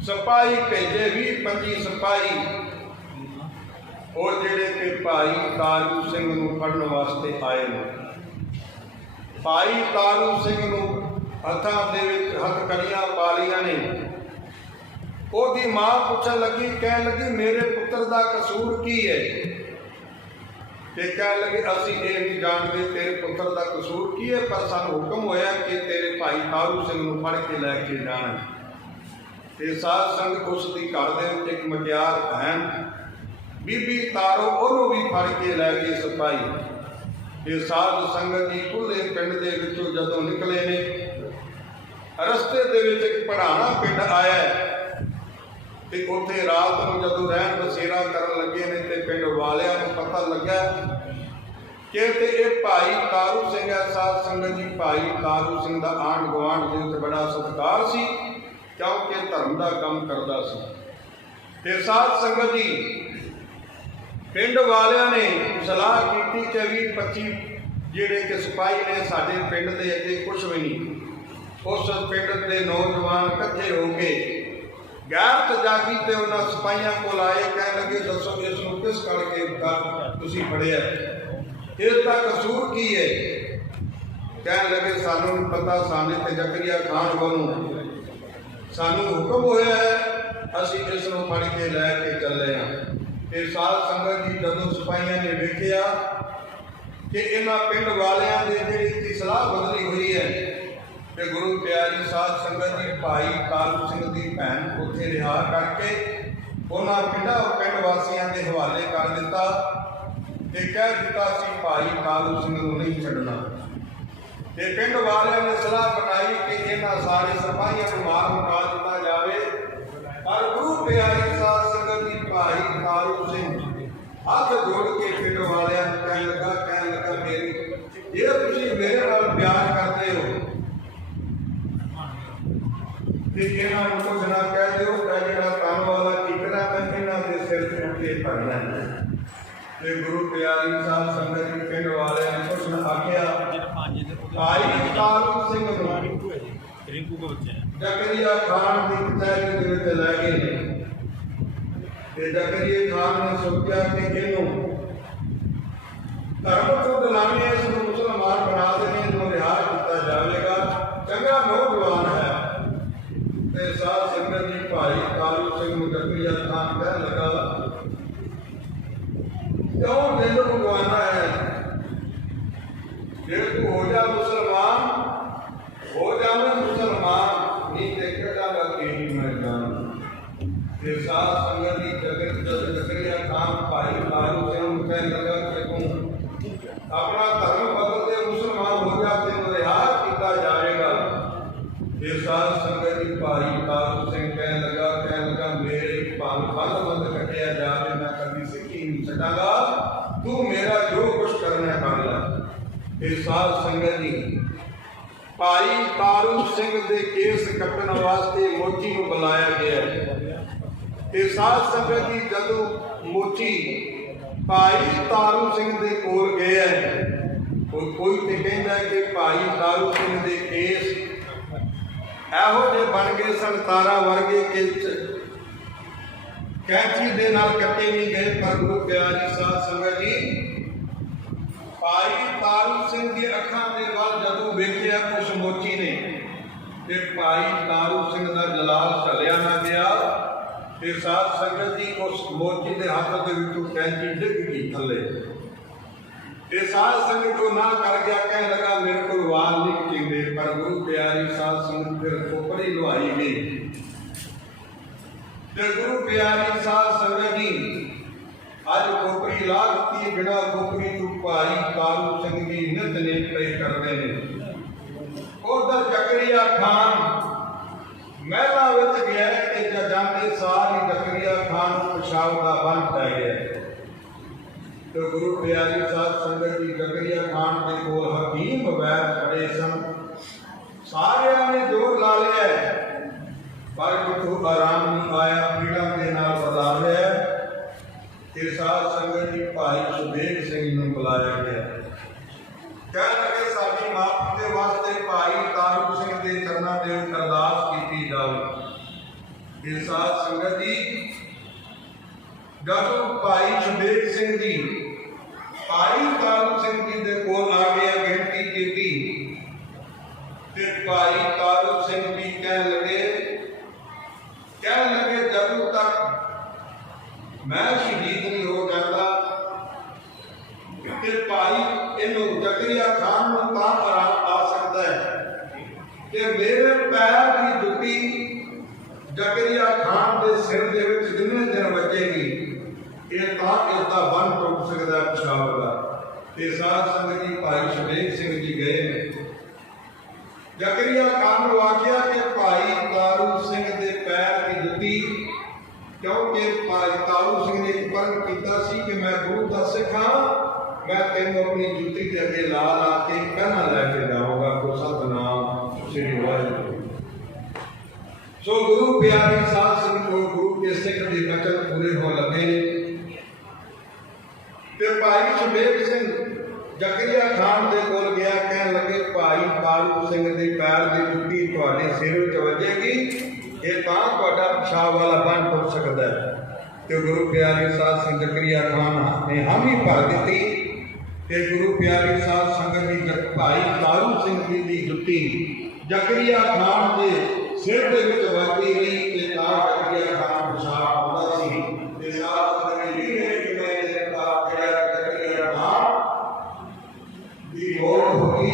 ਸਿਪਾਹੀ ਭੇਜੇ, 20-25 ਸਿਪਾਹੀ, ਉਹ ਜਿਹੜੇ ਕਿ ਭਾਈ ਤਾਰੂ ਸਿੰਘ ਨੂੰ ਫੜਨ ਵਾਸਤੇ ਆਏ ਨੇ। ਭਾਈ ਤਾਰੂ ਸਿੰਘ ਨੂੰ ਹੱਥਾਂ ਦੇ ਵਿੱਚ ਹੱਥਕੜੀਆਂ ਪਾ ਲਈਆਂ ਨੇ। ਉਹਦੀ ਮਾਂ ਪੁੱਛਣ ਲੱਗੀ, ਕਹਿਣ ਲੱਗੀ ਮੇਰੇ ਪੁੱਤਰ ਦਾ ਕਸੂਰ ਕੀ ਹੈ। ਤੇ ਕਹਿਣ ਲੱਗੇ ਅਸੀਂ ਇਹ ਨਹੀਂ ਜਾਣਦੇ ਤੇਰੇ ਪੁੱਤਰ ਦਾ ਕਸੂਰ ਕੀ ਹੈ, ਪਰ ਸਾਨੂੰ ਹੁਕਮ ਹੋਇਆ ਕਿ ਤੇਰੇ ਭਾਈ ਤਾਰੂ ਸਿੰਘ ਨੂੰ ਫੜ ਕੇ ਲੈ ਕੇ ਜਾਣਾ। ਤੇ ਸਾਧ ਸੰਗਤ ਉਸ ਦੀ ਘਰ ਦੇ ਵਿੱਚ ਇੱਕ ਮਟਿਆਰ ਭੈਣ ਬੀਬੀ ਤਾਰੋ, ਉਹਨੂੰ ਵੀ ਫੜ ਕੇ ਲੈ ਗਏ ਸਿਪਾਹੀ। ਇਹ ਸਾਧ ਸੰਗਤ ਜੀ ਕੁੱਲੇ ਪਿੰਡ ਦੇ ਵਿੱਚੋਂ ਜਦੋਂ ਨਿਕਲੇ ਨੇ, ਰਸਤੇ ਦੇ ਵਿੱਚ ਇੱਕ ਪੜਾਣਾ ਪਿੰਡ ਆਇਆ ਤੇ ਉੱਥੇ ਰਾਤ ਨੂੰ ਜਦੋਂ ਰਹਿਣ ਬਸੇਰਾ ਕਰਨ ਲੱਗੇ ਨੇ ਤੇ ਪਿੰਡ ਵਾਲਿਆਂ ਨੂੰ ਪਤਾ ਲੱਗਾ ਕਿ ਤੇ ਇਹ ਭਾਈ ਤਾਰੂ ਸਿੰਘ ਹੈ। ਸਾਧ ਸੰਗਤ ਜੀ, ਭਾਈ ਤਾਰੂ ਸਿੰਘ ਦਾ ਆਂਢ ਗੁਆਂਢ ਦੇ ਉੱਤੇ ਬੜਾ ਸਤਿਕਾਰ ਸੀ ਕਿਉਂਕਿ ਧਰਮ ਦਾ ਕੰਮ ਕਰਦਾ ਸੀ। ਤੇ ਸਾਧ ਸੰਗਤ ਜੀ, ਪਿੰਡ ਵਾਲਿਆਂ ਨੇ ਸਲਾਹ ਕੀਤੀ ਕਿ 20-25 ਜਿਹੜੇ ਕਿ ਸਿਪਾਹੀ ਨੇ ਸਾਡੇ ਪਿੰਡ ਦੇ ਅੱਗੇ ਕੁਛ ਵੀ ਨਹੀਂ। ਉਸ ਪਿੰਡ ਦੇ ਨੌਜਵਾਨ ਇਕੱਠੇ ਹੋ ਕੇ ਗੈਰਤ ਜਾਗੀ ਤੇ ਉਹਨਾਂ ਸਿਪਾਹੀਆਂ ਕੋਲ ਆਏ, ਕਹਿਣ ਲੱਗੇ ਦੱਸੋ ਇਸ ਨੂੰ ਕਿਸ ਕਰਕੇ ਤੁਸੀਂ ਫੜਿਆ, ਇਸ ਦਾ ਕਸੂਰ ਕੀ ਹੈ। ਕਹਿਣ ਲੱਗੇ ਸਾਨੂੰ ਨਹੀਂ ਪਤਾ, ਸਾਡੇ ਤੇ ਜ਼ਕਰੀਆ ਖਾਨ ਵੱਲੋਂ ਸਾਨੂੰ ਹੁਕਮ ਹੋਇਆ ਹੈ, ਅਸੀਂ ਇਸ ਨੂੰ ਫੜ ਕੇ ਲੈ ਕੇ ਚੱਲੇ ਹਾਂ। ਤੇ ਸਾਧ ਸੰਗਤ ਜੀ, ਜਦੋਂ ਸਿਪਾਹੀਆਂ ਨੇ ਵੇਖਿਆ ਕਿ ਇਹਨਾਂ ਪਿੰਡ ਵਾਲਿਆਂ ਦੇ ਜਿਹੜੀ ਸਲਾਹ ਬਦਲੀ ਹੋਈ ਹੈ ਤੇ ਗੁਰੂ ਪਿਆਰੀ ਸਾਧ ਸੰਗਤ ਜੀ, ਭਾਈ ਤਾਰੂ ਸਿੰਘ ਦੀ ਭੈਣ ਉੱਥੇ ਰਿਹਾ ਕਰਕੇ ਉਹਨਾਂ ਪਿੰਡ ਵਾਸੀਆਂ ਦੇ ਹਵਾਲੇ ਕਰ ਦਿੱਤਾ ਤੇ ਕਹਿ ਦਿੱਤਾ ਸੀ ਭਾਈ ਤਾਰੂ ਸਿੰਘ ਨੂੰ ਨਹੀਂ ਛੱਡਣਾ। ਤੇ ਪਿੰਡ ਵਾਲਿਆਂ ਨੇ ਸਲਾਹ ਬਣਾਈ ਕਿ ਇਹਨਾਂ ਸਾਰੇ ਸਿਪਾਹੀਆਂ ਨੂੰ ਮਾਰ ਮੁਕਾ ਦਿੱਤਾ ਜਾਵੇ। ਪਰ ਗੁਰੂ ਪਿਆਰੀ ਸਾਧ ਸੰਗਤ ਦੀ ਭਾਈ ਤਾਰੂ ਸਿੰਘ ਹੱਥ ਜੋੜ ਕੇ ਪਿੰਡ ਵਾਲਿਆਂ ਨੂੰ ਕਹਿਣ ਲੱਗਾ ਮੇਰੀ ਜੇ ਤੁਸੀਂ ਮੇਰੇ ਨਾਲ ਪਿਆਰ ਕਰਦੇ ਹੋ ਤੇ ਇਹਨਾਂ ਨੂੰ ਕੁਝ ਨਾ ਕਹਿ ਦਿਓ, ਜਿਹੜਾ ਕੰਮ ਵਾਲਾ ਟਿਕਣਾ ਮੈਂ ਇਹਨਾਂ ਦੇ ਸਿਰ ਤੇ ਉੱਤੇ ਭਰਨਾ। ਤੇ ਗੁਰੂ ਪਿਆਰੀ ਸਾਧ ਸੰਗਤ ਜੀ, ਪਿੰਡ ਵਾਲਿਆਂ ਨੇ ਕੁਝ ਨਾ ਆਖਿਆ। ਭਾਈ ਤਾਰੂ ਸਿੰਘ ਨੂੰ ਜ਼ਕਰੀਆ ਖਾਨ ਦੀ ਕਚਹਿਰੀ ਦੇ ਵਿੱਚ ਲੈ ਗਏ ਤੇ ਜ਼ਕਰੀਆ ਖਾਨ ਨੇ ਸੋਚਿਆ ਕਿ ਇਹਨੂੰ ਧਰਮ ਤੋਂ ਦਲਾਨੇ, ਇਸ ਨੂੰ ਮੁਸਲਮਾਨ ਬਣਾ ਦੇਣੇ, ਇਹਨੂੰ ਰਿਹਾ ਕੀਤਾ ਜਾਵੇਗਾ। ਚੰਗਾ ਨੌਜਵਾਨ ਹੈ। ਤੇ ਸਾਧ ਸੰਗਤ ਜੀ ਭਾਈ ਕਾਲੂ ਸਿੰਘ ਨੂੰ ਜਕਰੀਆ ਖਾਨ ਕਹਿਣ ਲੱਗਾ, ਕਿਉਂ ਦਿਲ ਮੰਗਵਾਉਣਾ ਹੈ? ਜੇ ਤੂੰ ਹੋ ਜਾ ਮੁਸਲਮਾਨ, ਹੋ ਜਾਵੇਂ ਮੁਸਲਮਾਨ, ਨਹੀਂ ਤੇ ਕਟਾਂਗਾ ਤੇਰੀ ਮੈਂ ਜਾਨ। ਤੇ ਸਾਧ ਸੰਗਤ ਦੀ ਜਕਰੀਆ ਖਾਨ ਭਾਈ ਕਾਲੂ ਸਿੰਘ ਨੂੰ ਕਹਿਣ ਲੱਗਾ ਕਿ ਤੂੰ ਆਪਣਾ ਧਰਮ ਬਦਲ ਕੇ ਮੁਸਲਮਾਨ ਹੋ ਜਾ, ਤੈਨੂੰ ਰਿਹਾ ਕੀਤਾ ਜਾਵੇਗਾ। ਇਹ ਸਾਧ ਸੰਗਤ ਦੀ ਭਾਈ ਕਾਲੂ ਸਿੰਘ ਕਹਿਣ ਲੱਗਾ ਮੇਰੇ ਭਾਵੇਂ ਬੰਦ ਕੱਟਿਆ ਜਾਵੇ, ਮੈਂ ਕਦੀ ਸਿੱਖੀ ਨਹੀਂ ਛੱਡਾਂਗਾ, ਤੂੰ ਮੇਰਾ ਜੋ ਕੁਛ ਕਰਨਾ ਕਰ ਲੈ। ਇਹ ਸਾਧ ਸੰਗਤ ਜੀ ਭਾਈ ਕਾਲੂ ਸਿੰਘ ਦੇ ਕੇਸ ਕੱਟਣ ਵਾਸਤੇ ਮੋਚੀ ਨੂੰ ਬੁਲਾਇਆ ਗਿਆ। ਇਹ ਸਾਧ ਸੰਗਤ ਜੀ ਜਦੋਂ ਮੋਚੀ ਭਾਈ ਤਾਰੂ ਸਿੰਘ ਦੇ ਕੋਲ ਗਿਆ, ਕੋਈ ਤੇ ਕਹਿੰਦਾ ਕਿ ਭਾਈ ਤਾਰੂ ਸਿੰਘ ਦੇ ਕੇਸ ਇਹੋ ਜਿਹੇ ਬਣ ਗਏ ਸਨ ਤਾਰਾ ਵਰਗੇ ਕਿ ਕੈਂਚੀ ਦੇ ਨਾਲ ਕੱਟੇ ਨਹੀਂ ਗਏ। ਪਰ ਗੁਰੂ ਪਿਆਰੀ ਸਾਧ ਸੰਗਤ ਜੀ ਭਾਈ ਤਾਰੂ ਸਿੰਘ ਦੀ ਅੱਖਾਂ ਦੇ ਵੱਲ ਜਦੋਂ ਵੇਖਿਆ ਉਸ ਮੋਚੀ ਨੇ, ਤੇ ਭਾਈ ਤਾਰੂ ਸਿੰਘ ਦਾ ਜਲਾਲ ਝੱਲਿਆ ਨਾ ਗਿਆ। ਤੇ ਸਾਧ ਸੰਗਤ ਜੀ ਉਸ ਮੋਚੀ ਦੇ ਹੱਥ ਦੇ ਵਿੱਚੋਂ ਕੈਂਚੀ ਡਿੱਗ ਗਈ ਥੱਲੇ। ਇਹ ਸਾਧ ਸੰਗਤ ਜੋ ਨਾ ਕਰ ਗਿਆ, ਕਹਿਣ ਲੱਗਾ ਮੇਰੇ ਕੋਲ ਵਾਲ ਨਹੀਂ ਖਿੰਦੇ। ਪਰ ਗੁਰੂ ਪਿਆਰੀ ਸਾਧ ਸੰਗਤ ਫਿਰ ਖੋਪੜੀ ਲੁਹਾਈ ਗਈ। ਤੇ ਗੁਰੂ ਪਿਆਰੀ ਸਾਧ ਸੰਗਤ ਜੀ ਅੱਜ ਖੋਪੜੀ ਲਾ ਦਿੱਤੀ। ਬਿਨਾਂ ਖੋਪੜੀ ਤੋਂ ਭਾਈ ਕਾਲੂ ਸਿੰਘ ਜੀ ਨਿਤਨੇਮ ਪਏ ਕਰਦੇ ਨੇ। ਉਹਦਾ ਜਕਰੀਆ ਖਾਨ ਮਹਿਲਾ ਵਿੱਚ ਗਿਆ ਤੇ ਜਾਂਦੇ ਸਾਰ ਹੀ ਜਕਰੀਆ ਖਾਨ ਨੂੰ ਪਿਸ਼ਾਬ ਦਾ ਬੰਨ ਪੈ ਗਿਆ। ਤੇ ਗੁਰੂ ਪਿਆਰੀ ਸਾਧ ਸੰਗਤ ਜੀ ਜਕਰੀਆ ਖਾਨ ਦੇ ਕੋਲ ਹਕੀਮ ਵੈਦ ਖੜੇ ਸਨ। ਸਾਰਿਆਂ ਨੇ ਜ਼ੋਰ ਲਾ ਲਿਆ, ਪਰ ਕਿਤੋਂ ਆਰਾਮ ਨਹੀਂ ਆਇਆ, ਪੀੜਾਂ ਦੇ ਨਾਲ ਬਦਲ ਰਿਹਾ। ਤੇ ਸਾਧ ਸੰਗਤ ਜੀ ਭਾਈ ਸੁਬੇਗ ਸਿੰਘ ਨੂੰ ਬੁਲਾਇਆ ਗਿਆ। ਕਹਿਣ ਲੱਗੇ ਸਾਡੀ ਮਾਫੀ ਦੇ ਵਾਸਤੇ ਭਾਈ ਤਾਰੂ ਸਿੰਘ ਦੇ ਚਰਨਾਂ ਦੇ ਉੱਤੇ ਅਰਦਾਸ ਕੀਤੀ ਜਾਵੇ। ਇਹ ਸਾਧ ਸੰਗਤ ਜੀ ਜਦੋਂ ਭਾਈ ਸੁਬੇਗ ਸਿੰਘ ਜੀ ਭਾਈ ਤਾਰੂ ਸਿੰਘ ਜੀ ਦੇ ਕੋਲ ਆ ਗਿਆ, ਬੇਨਤੀ ਕੀਤੀ, ਤੇ ਭਾਈ ਤਾਰੂ ਸਿੰਘ ਜੀ ਕਹਿਣ ਲੱਗੇ ਜਦੋਂ ਤੱਕ ਮੈਂ ਸ਼ਹੀਦ ਨਹੀਂ ਹੋ ਜਾਂਦਾ ਤੇ ਭਾਈ ਇਹਨੂੰ ਜਕਰੀਆ ਖਾਨ ਨੂੰ ਤਾਂ ਆਰਾਮ ਆ ਸਕਦਾ ਹੈ ਕਿ ਮੇਰੇ ਪੈਰ ਦੀ ਜੁੱਤੀ ਜਕਰੀਆ ਖਾਨ ਦੇ ਸਿਰ ਦੇ ਵਿੱਚ ਜਿੰਨੇ ਦਿਨ ਵੱਜੇਗੀ, ਇਹ ਤਾਂ ਇਸਦਾ ਬੰਨ ਟੁੱਟ ਸਕਦਾ ਪਿਸ਼ਾਬ ਦਾ। ਤੇ ਸਾਧ ਸੰਗਤ ਜੀ ਭਾਈ ਸੁਬੇਗ ਸਿੰਘ ਜੀ ਗਏ ਨੇ। ਜਕਰੀਆ ਖਾਨ ਨੂੰ ਆਖਿਆ ਕਿ ਭਾਈ ਤਾਰੂ ਸਿੰਘ ਦੇ ਪੈਰ ਦੀ ਜੁੱਤੀ, ਕਿਉਂਕਿ ਭਾਈ ਤਾਰੂ ਸਿੰਘ ਨੇ ਇੱਕ ਪ੍ਰਣ ਕੀਤਾ ਸੀ ਕਿ ਮੈਂ ਗੁਰੂ ਦਾ ਸਿੱਖ ਹਾਂ, ਮੈਂ ਤੈਨੂੰ ਆਪਣੀ ਜੁੱਤੀ ਦੇ ਅੱਗੇ ਲਾ ਲਾ ਕੇ ਪਹਿਨਾ ਲੈ ਕੇ ਜਾਊਂਗਾ ਕੋ ਸਤਨਾਮ ਸ੍ਰੀ ਵਾਹਿਗੁਰੂ। ਸੋ ਗੁਰੂ ਪਿਆਰੀ ਸਾਧ ਸੰਗਤ ਨੂੰ ਗੁਰੂ ਕੇ ਸਿੱਖ ਦੇ ਬਚਨ ਪੂਰੇ ਹੋਣ ਲੱਗੇ ਨੇ। ਤੇ ਭਾਈ ਸੁਬੇਗ ਸਿੰਘ ਜਕਰੀਆ ਖਾਨ ਦੇ ਕੋਲ ਗਿਆ, ਕਹਿਣ ਲੱਗੇ ਭਾਈ ਕਾਲੂ ਸਿੰਘ ਦੇ ਪੈਰ ਦੀ ਜੁੱਤੀ ਤੁਹਾਡੇ ਸਿਰ ਵਿੱਚ ਵੱਜੇਗੀ, ਇਹ ਤਾਂ ਤੁਹਾਡਾ ਪਿਸ਼ਾਬ ਵਾਲਾ ਬੰਨ ਟੁੱਟ ਸਕਦਾ ਹੈ। ਤੇ ਗੁਰੂ ਪਿਆਰੀ ਸਾਧ ਸੰਗਤ ਜਕਰੀਆ ਖਾਨ ਨੇ ਹਾਮੀ ਭਰ ਦਿੱਤੀ। ਤੇ ਗੁਰੂ ਪਿਆਰੀ ਸਾਧ ਸੰਗਤ ਜੀ ਭਾਈ ਤਾਰੂ ਸਿੰਘ ਜੀ ਦੀ ਜੁੱਤੀ ਜਕਰੀਆ ਖਾਨ ਦੇ ਸਿਰ ਦੇ ਵਿੱਚ ਵੱਜਦੀ ਰਹੀ ਤੇ ਤਾਂ ਜਕਰੀਆ ਖਾਨ ਪਿਸ਼ਾਬ ਆਉਂਦਾ ਸੀ। ਤੇ ਸਾਧ ਸੰਗਤ ਜੀ ਨੇ ਕਿਵੇਂ ਦਿੱਤਾ ਜਿਹੜਾ ਜਕਰੀਆ ਖਾਨ ਦੀ ਮੌਤ ਹੋ ਗਈ।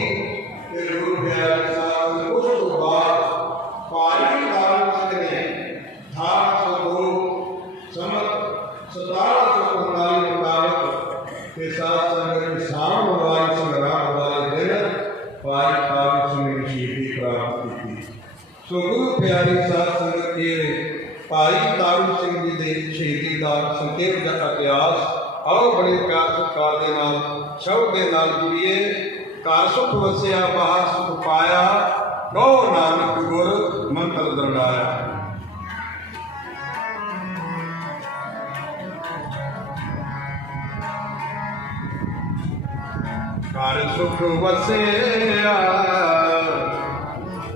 ਤੇ ਗੁਰੂ ਪਿਆਰੀ ਸਾਧ ਸੰਗਤ ਉਸ ਤੋਂ ਬਾਅਦ ਭਾਈ ਤਾਰੂ ਸਿੰਘ ਨੇ 1802 ਸੰਮਤ 1749 ਮੁਤਾਬਕ ਤੇ ਸਾਧ ਸੰਗਤ ਸ਼ਾਮ ਵਾਲੀ ਸੰਗਰਾਮ ਵਾਲੇ ਦਿਨ ਭਾਈ ਤਾਰੂ ਸਿੰਘ ਨੇ ਸ਼ਹੀਦੀ ਪ੍ਰਾਪਤ ਕੀਤੀ। ਸੋ ਗੁਰੂ ਪਿਆਰੀ ਸਾਧ ਸੰਗਤ ਜੀ ਭਾਈ ਤਾਰੂ ਸਿੰਘ ਜੀ ਦੇ ਸ਼ਹੀਦੀ ਦਾ ਸੰਖੇਪ ਦਾ ਇਤਿਹਾਸ ਆਓ ਬੜੇ ਪਿਆਰ ਸਤਿਕਾਰ ਦੇ ਨਾਲ ਸ਼ਬਦ ਦੇ ਨਾਲ ਜੁੜੀਏ। ਘਰ ਸੁਖ ਵਸਿਆ ਬਾਹਰ ਸੁਖ ਪਾਇਆ, ਕਹੋ ਨਾਨਕ ਗੁਰ ਮੰਤਰ ਦਰਗਾਇਆ। ਘਰ ਸੁਖ ਵਸਿਆ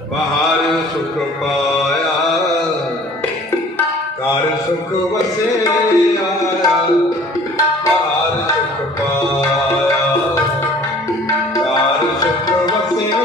ਬਾਹਰ ਸੁਖ ਪਾਇਆ, ਘਰ ਸੁਖ ਵਸਿਆ ਬਾਹਰ ਸੁਖ ਪਾਇਆ, ਘਰ ਸੁਖ ਵਸਿਆ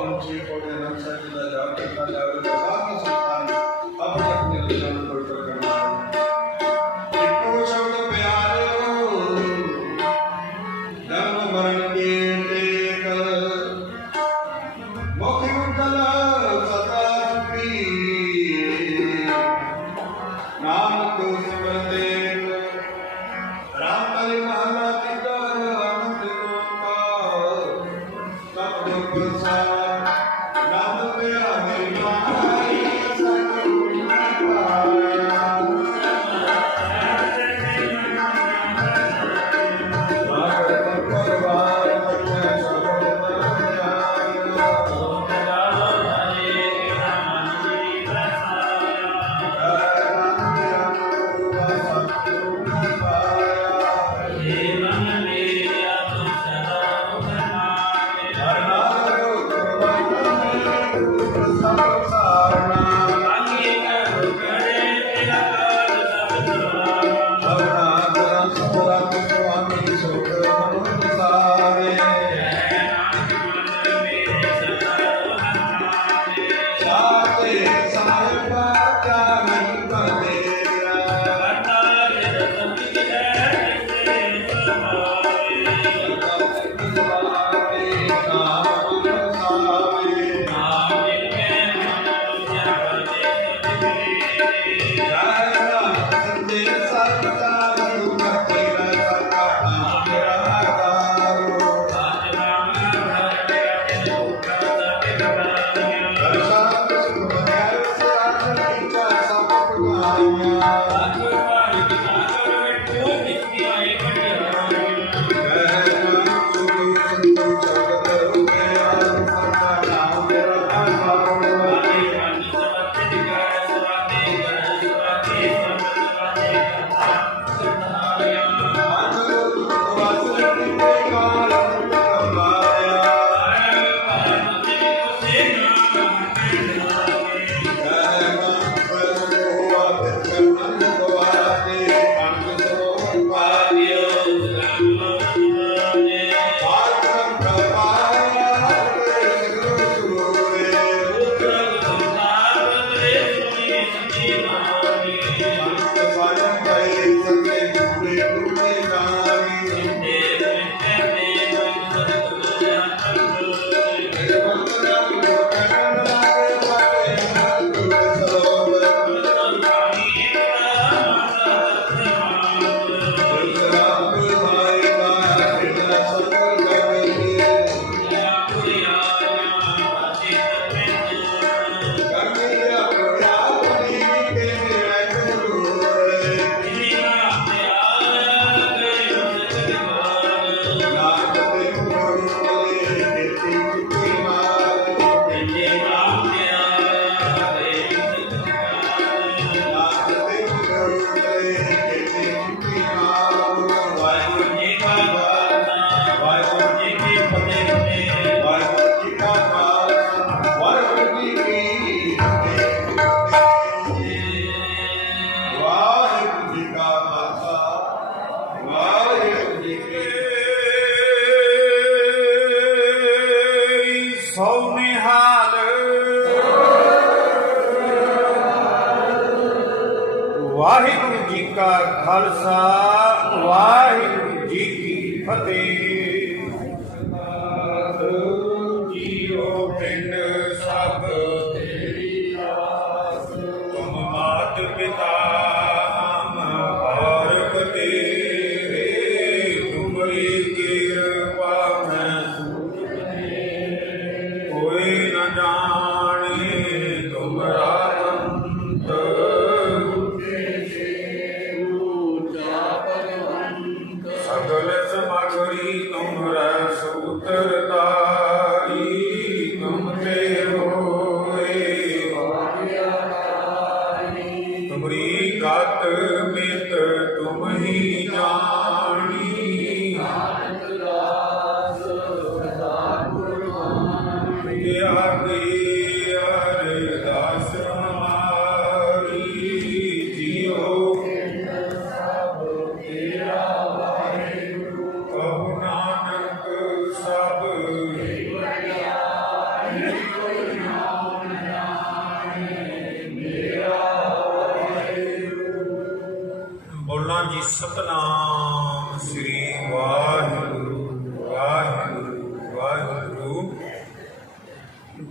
मुंशी कोटे नक्शा जिला जाकर का जाकर साथ संतान अपने अपने लक्षण को करना इनको शब्द प्यारे हो धर्म मरण के टेक मुख मुकल सदा सुखी नाम को सिमरते राम कली महला तीजा अनंत सब दुख सार नाम प्यारे माई सतगुरु पाया भागवत परवार बच्चे सब ਵਾਹਿਗੁਰੂ ਜੀ ਕਾ ਖਾਲਸਾ ਵਾਹਿਗੁਰੂ ਜੀ ਕੀ ਫਤਿਹ। ਜੀਓ ਪਿੰਡ ਸਭ ਤੇਰੀ ਆਸ, ਤੁਮ ਮਾਤ ਪਿਤਾ ਹਮ ਬਾਰਕ ਤੇਰੇ, ਤੁਮਰੀ ਕਿਰਪਾ ਮੈਂ ਸੁਣੇ, ਕੋਈ ਨ ਜਾਣੇ ਤੁਮਰਾ ਸਗਲ ਸਮਗਰੀ ਤੁਮਰਾ ਸੂਤਰਧਾਰੀ, ਤੁਮ ਤੇ ਹੋਏ ਤੁਮਰੀ ਗਤ ਮਿਤ ਤੁਮ ਹੀ ਜਾਣੀ, ਕਿਆ ਗਈ ਬੋਲਣਾ ਜੀ ਸਤਨਾਮ ਸ੍ਰੀ ਵਾਹਿਗੁਰੂ ਵਾਹਿਗੁਰੂ ਵਾਹਿਗੁਰੂ।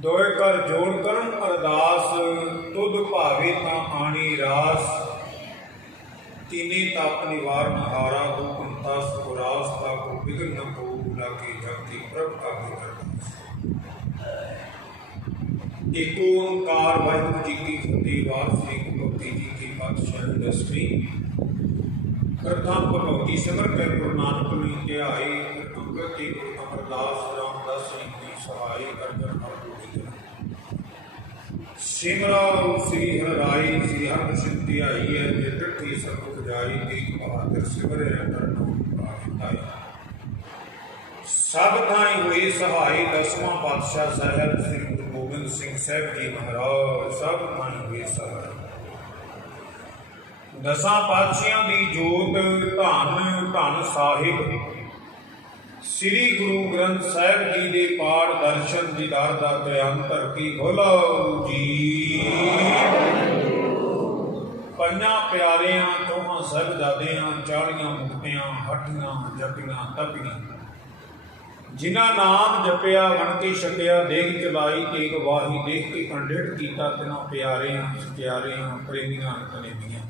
ਦੋਏ ਕਰ ਜੋੜ ਕਰਨ ਅਰਦਾਸ, ਤੁਧ ਭਾਵੇ ਤਾਂ ਆਣੀ ਰਾਸ। तीने ताप निवारण हारा, दुख अंतास पुरास, ताको बिगड़ न को लाके जगती प्रभ का बिगड़। एक ओंकार वाहिगुरु जी की फतेह। वार श्री गुरु भक्ति जी की पातशाह दसवीं। प्रथम भगवती सिमर कर गुरु नानक ने ध्याई। दुर्गा के गुरु अमरदास रामदास जी की सहाय। अर्जन हर सिमरा श्री हराई श्री हर सिद्धि आई है। निरठी सतुख जारी तेग बहादुर सिमर रटन। सब थाई हुई सहाय। दसवां पातशाह साहब श्री गुरु गोबिंद सिंह साहब जी महाराज। सब थाई हुई सहाय। दसां पातशाहां दी जोत धन धन साहिब श्री गुरु ग्रंथ साहिब जी दे पाठ दर्शन दीदार दा त्रिअंतर की बोलो जी। पंजां प्यारियां चौहां साहिबजादियां 40 मुक्तियां हटियां जपियां तपियां। जिन्हां नाम जपिया बन के छकिया देख चलाई तेग वाही। देख के पंडित कीता तिन्हां प्यारियां सत्यारियां प्रेमियां कनेबियां।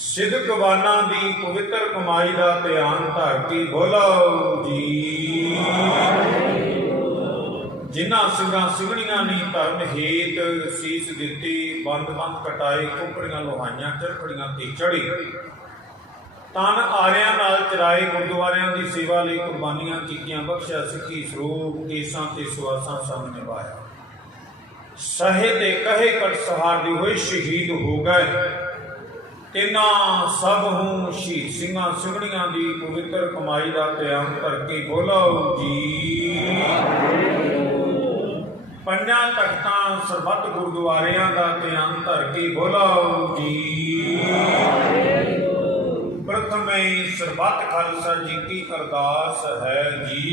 सिद्धगवाना दी पवित्र कमाई का ध्यान धर के बोलो जी। जिन्हां सिंघां सिंघणियां ने धर्म हेत सीस दिती। बंद बंद कटाए खोपड़ियां लोहाइयां चरखड़ियां ते चढ़ी। तन आरियां नाल चराए गुरुद्वारियां दी सेवा लई कुर्बानियां कीतियां। बख्शिया सिੱਖੀ ਸਰੂਪ केसां ते सुआसां संग निभाया। सहे ते कहे कट सहारदे होए शहीद हो गए। तिन्हां सब हूँ शहीद सिंघां सिंघणियां दी पवित्र कमाई का ध्यान करके बोलो जी। पंजां तख्तां सरबत गुरुद्वारियां का ध्यान करके बोलो जी। प्रथम सरबत खालसा जी की अरदास है जी।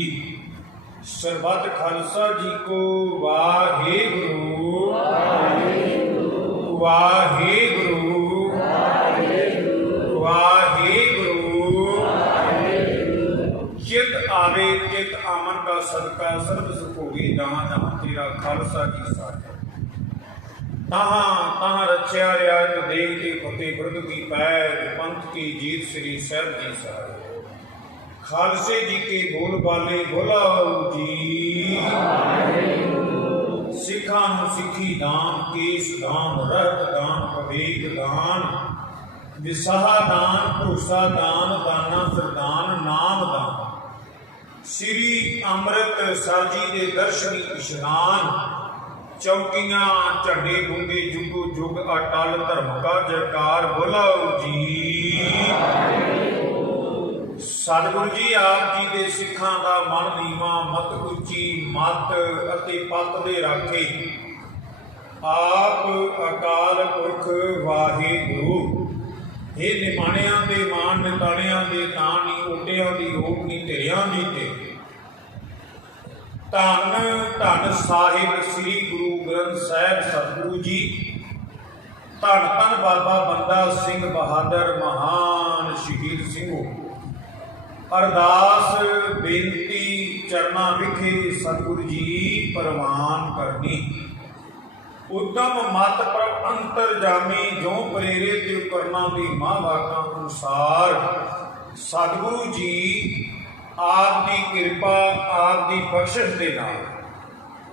सरबत खालसा जी को वाहेगुरु वाहेगुरु वाहेगुरु। चित आवे चित आमन का सदका सर्व सुख होगी। जहाँ जहाँ तेरा खालसा जी साथ। तहाँ तहाँ रक्षा रियाज देव के फतेह ब्रद की पैर। पंथ की जीत श्री साहब जी साहब। खालसे जी के बोल बाले बोलो जी। सिखा सिखी दान केस दान रहत दान पवेग दान। विसाहा दान भरोसा दान दाना सरदान नाम दान। श्री अमृत साजी दे दर्शनी इशनान। चौकियां झंडे गुंगे जुगो जुग अटल धर्म का जयकार बोलो जी। सतगुरु जी आप जी दे सिखां दा मन नीवा मत उची मत अते पत दे राखे। आप अकाल पुरख वाहेगुरु। हे निमाणियां दे मान निताणियां दे तान नी ओटियां दी ओट नी धिरियां दी ते। धन धन साहिब श्री गुरु ग्रंथ साहिब सतगुरु जी। धन धन बाबा बंदा सिंह बहादुर महान शहीद सिंघो। अरदास बेनती चरना विखे सतगुरु जी परवान करनी। उद्दम मत पर अंतर जामी जो प्रेरे तिव करना दी मां वाकां अनुसार। सतगुरु जी आप दी कृपा आप दी बख्शिश दे नाल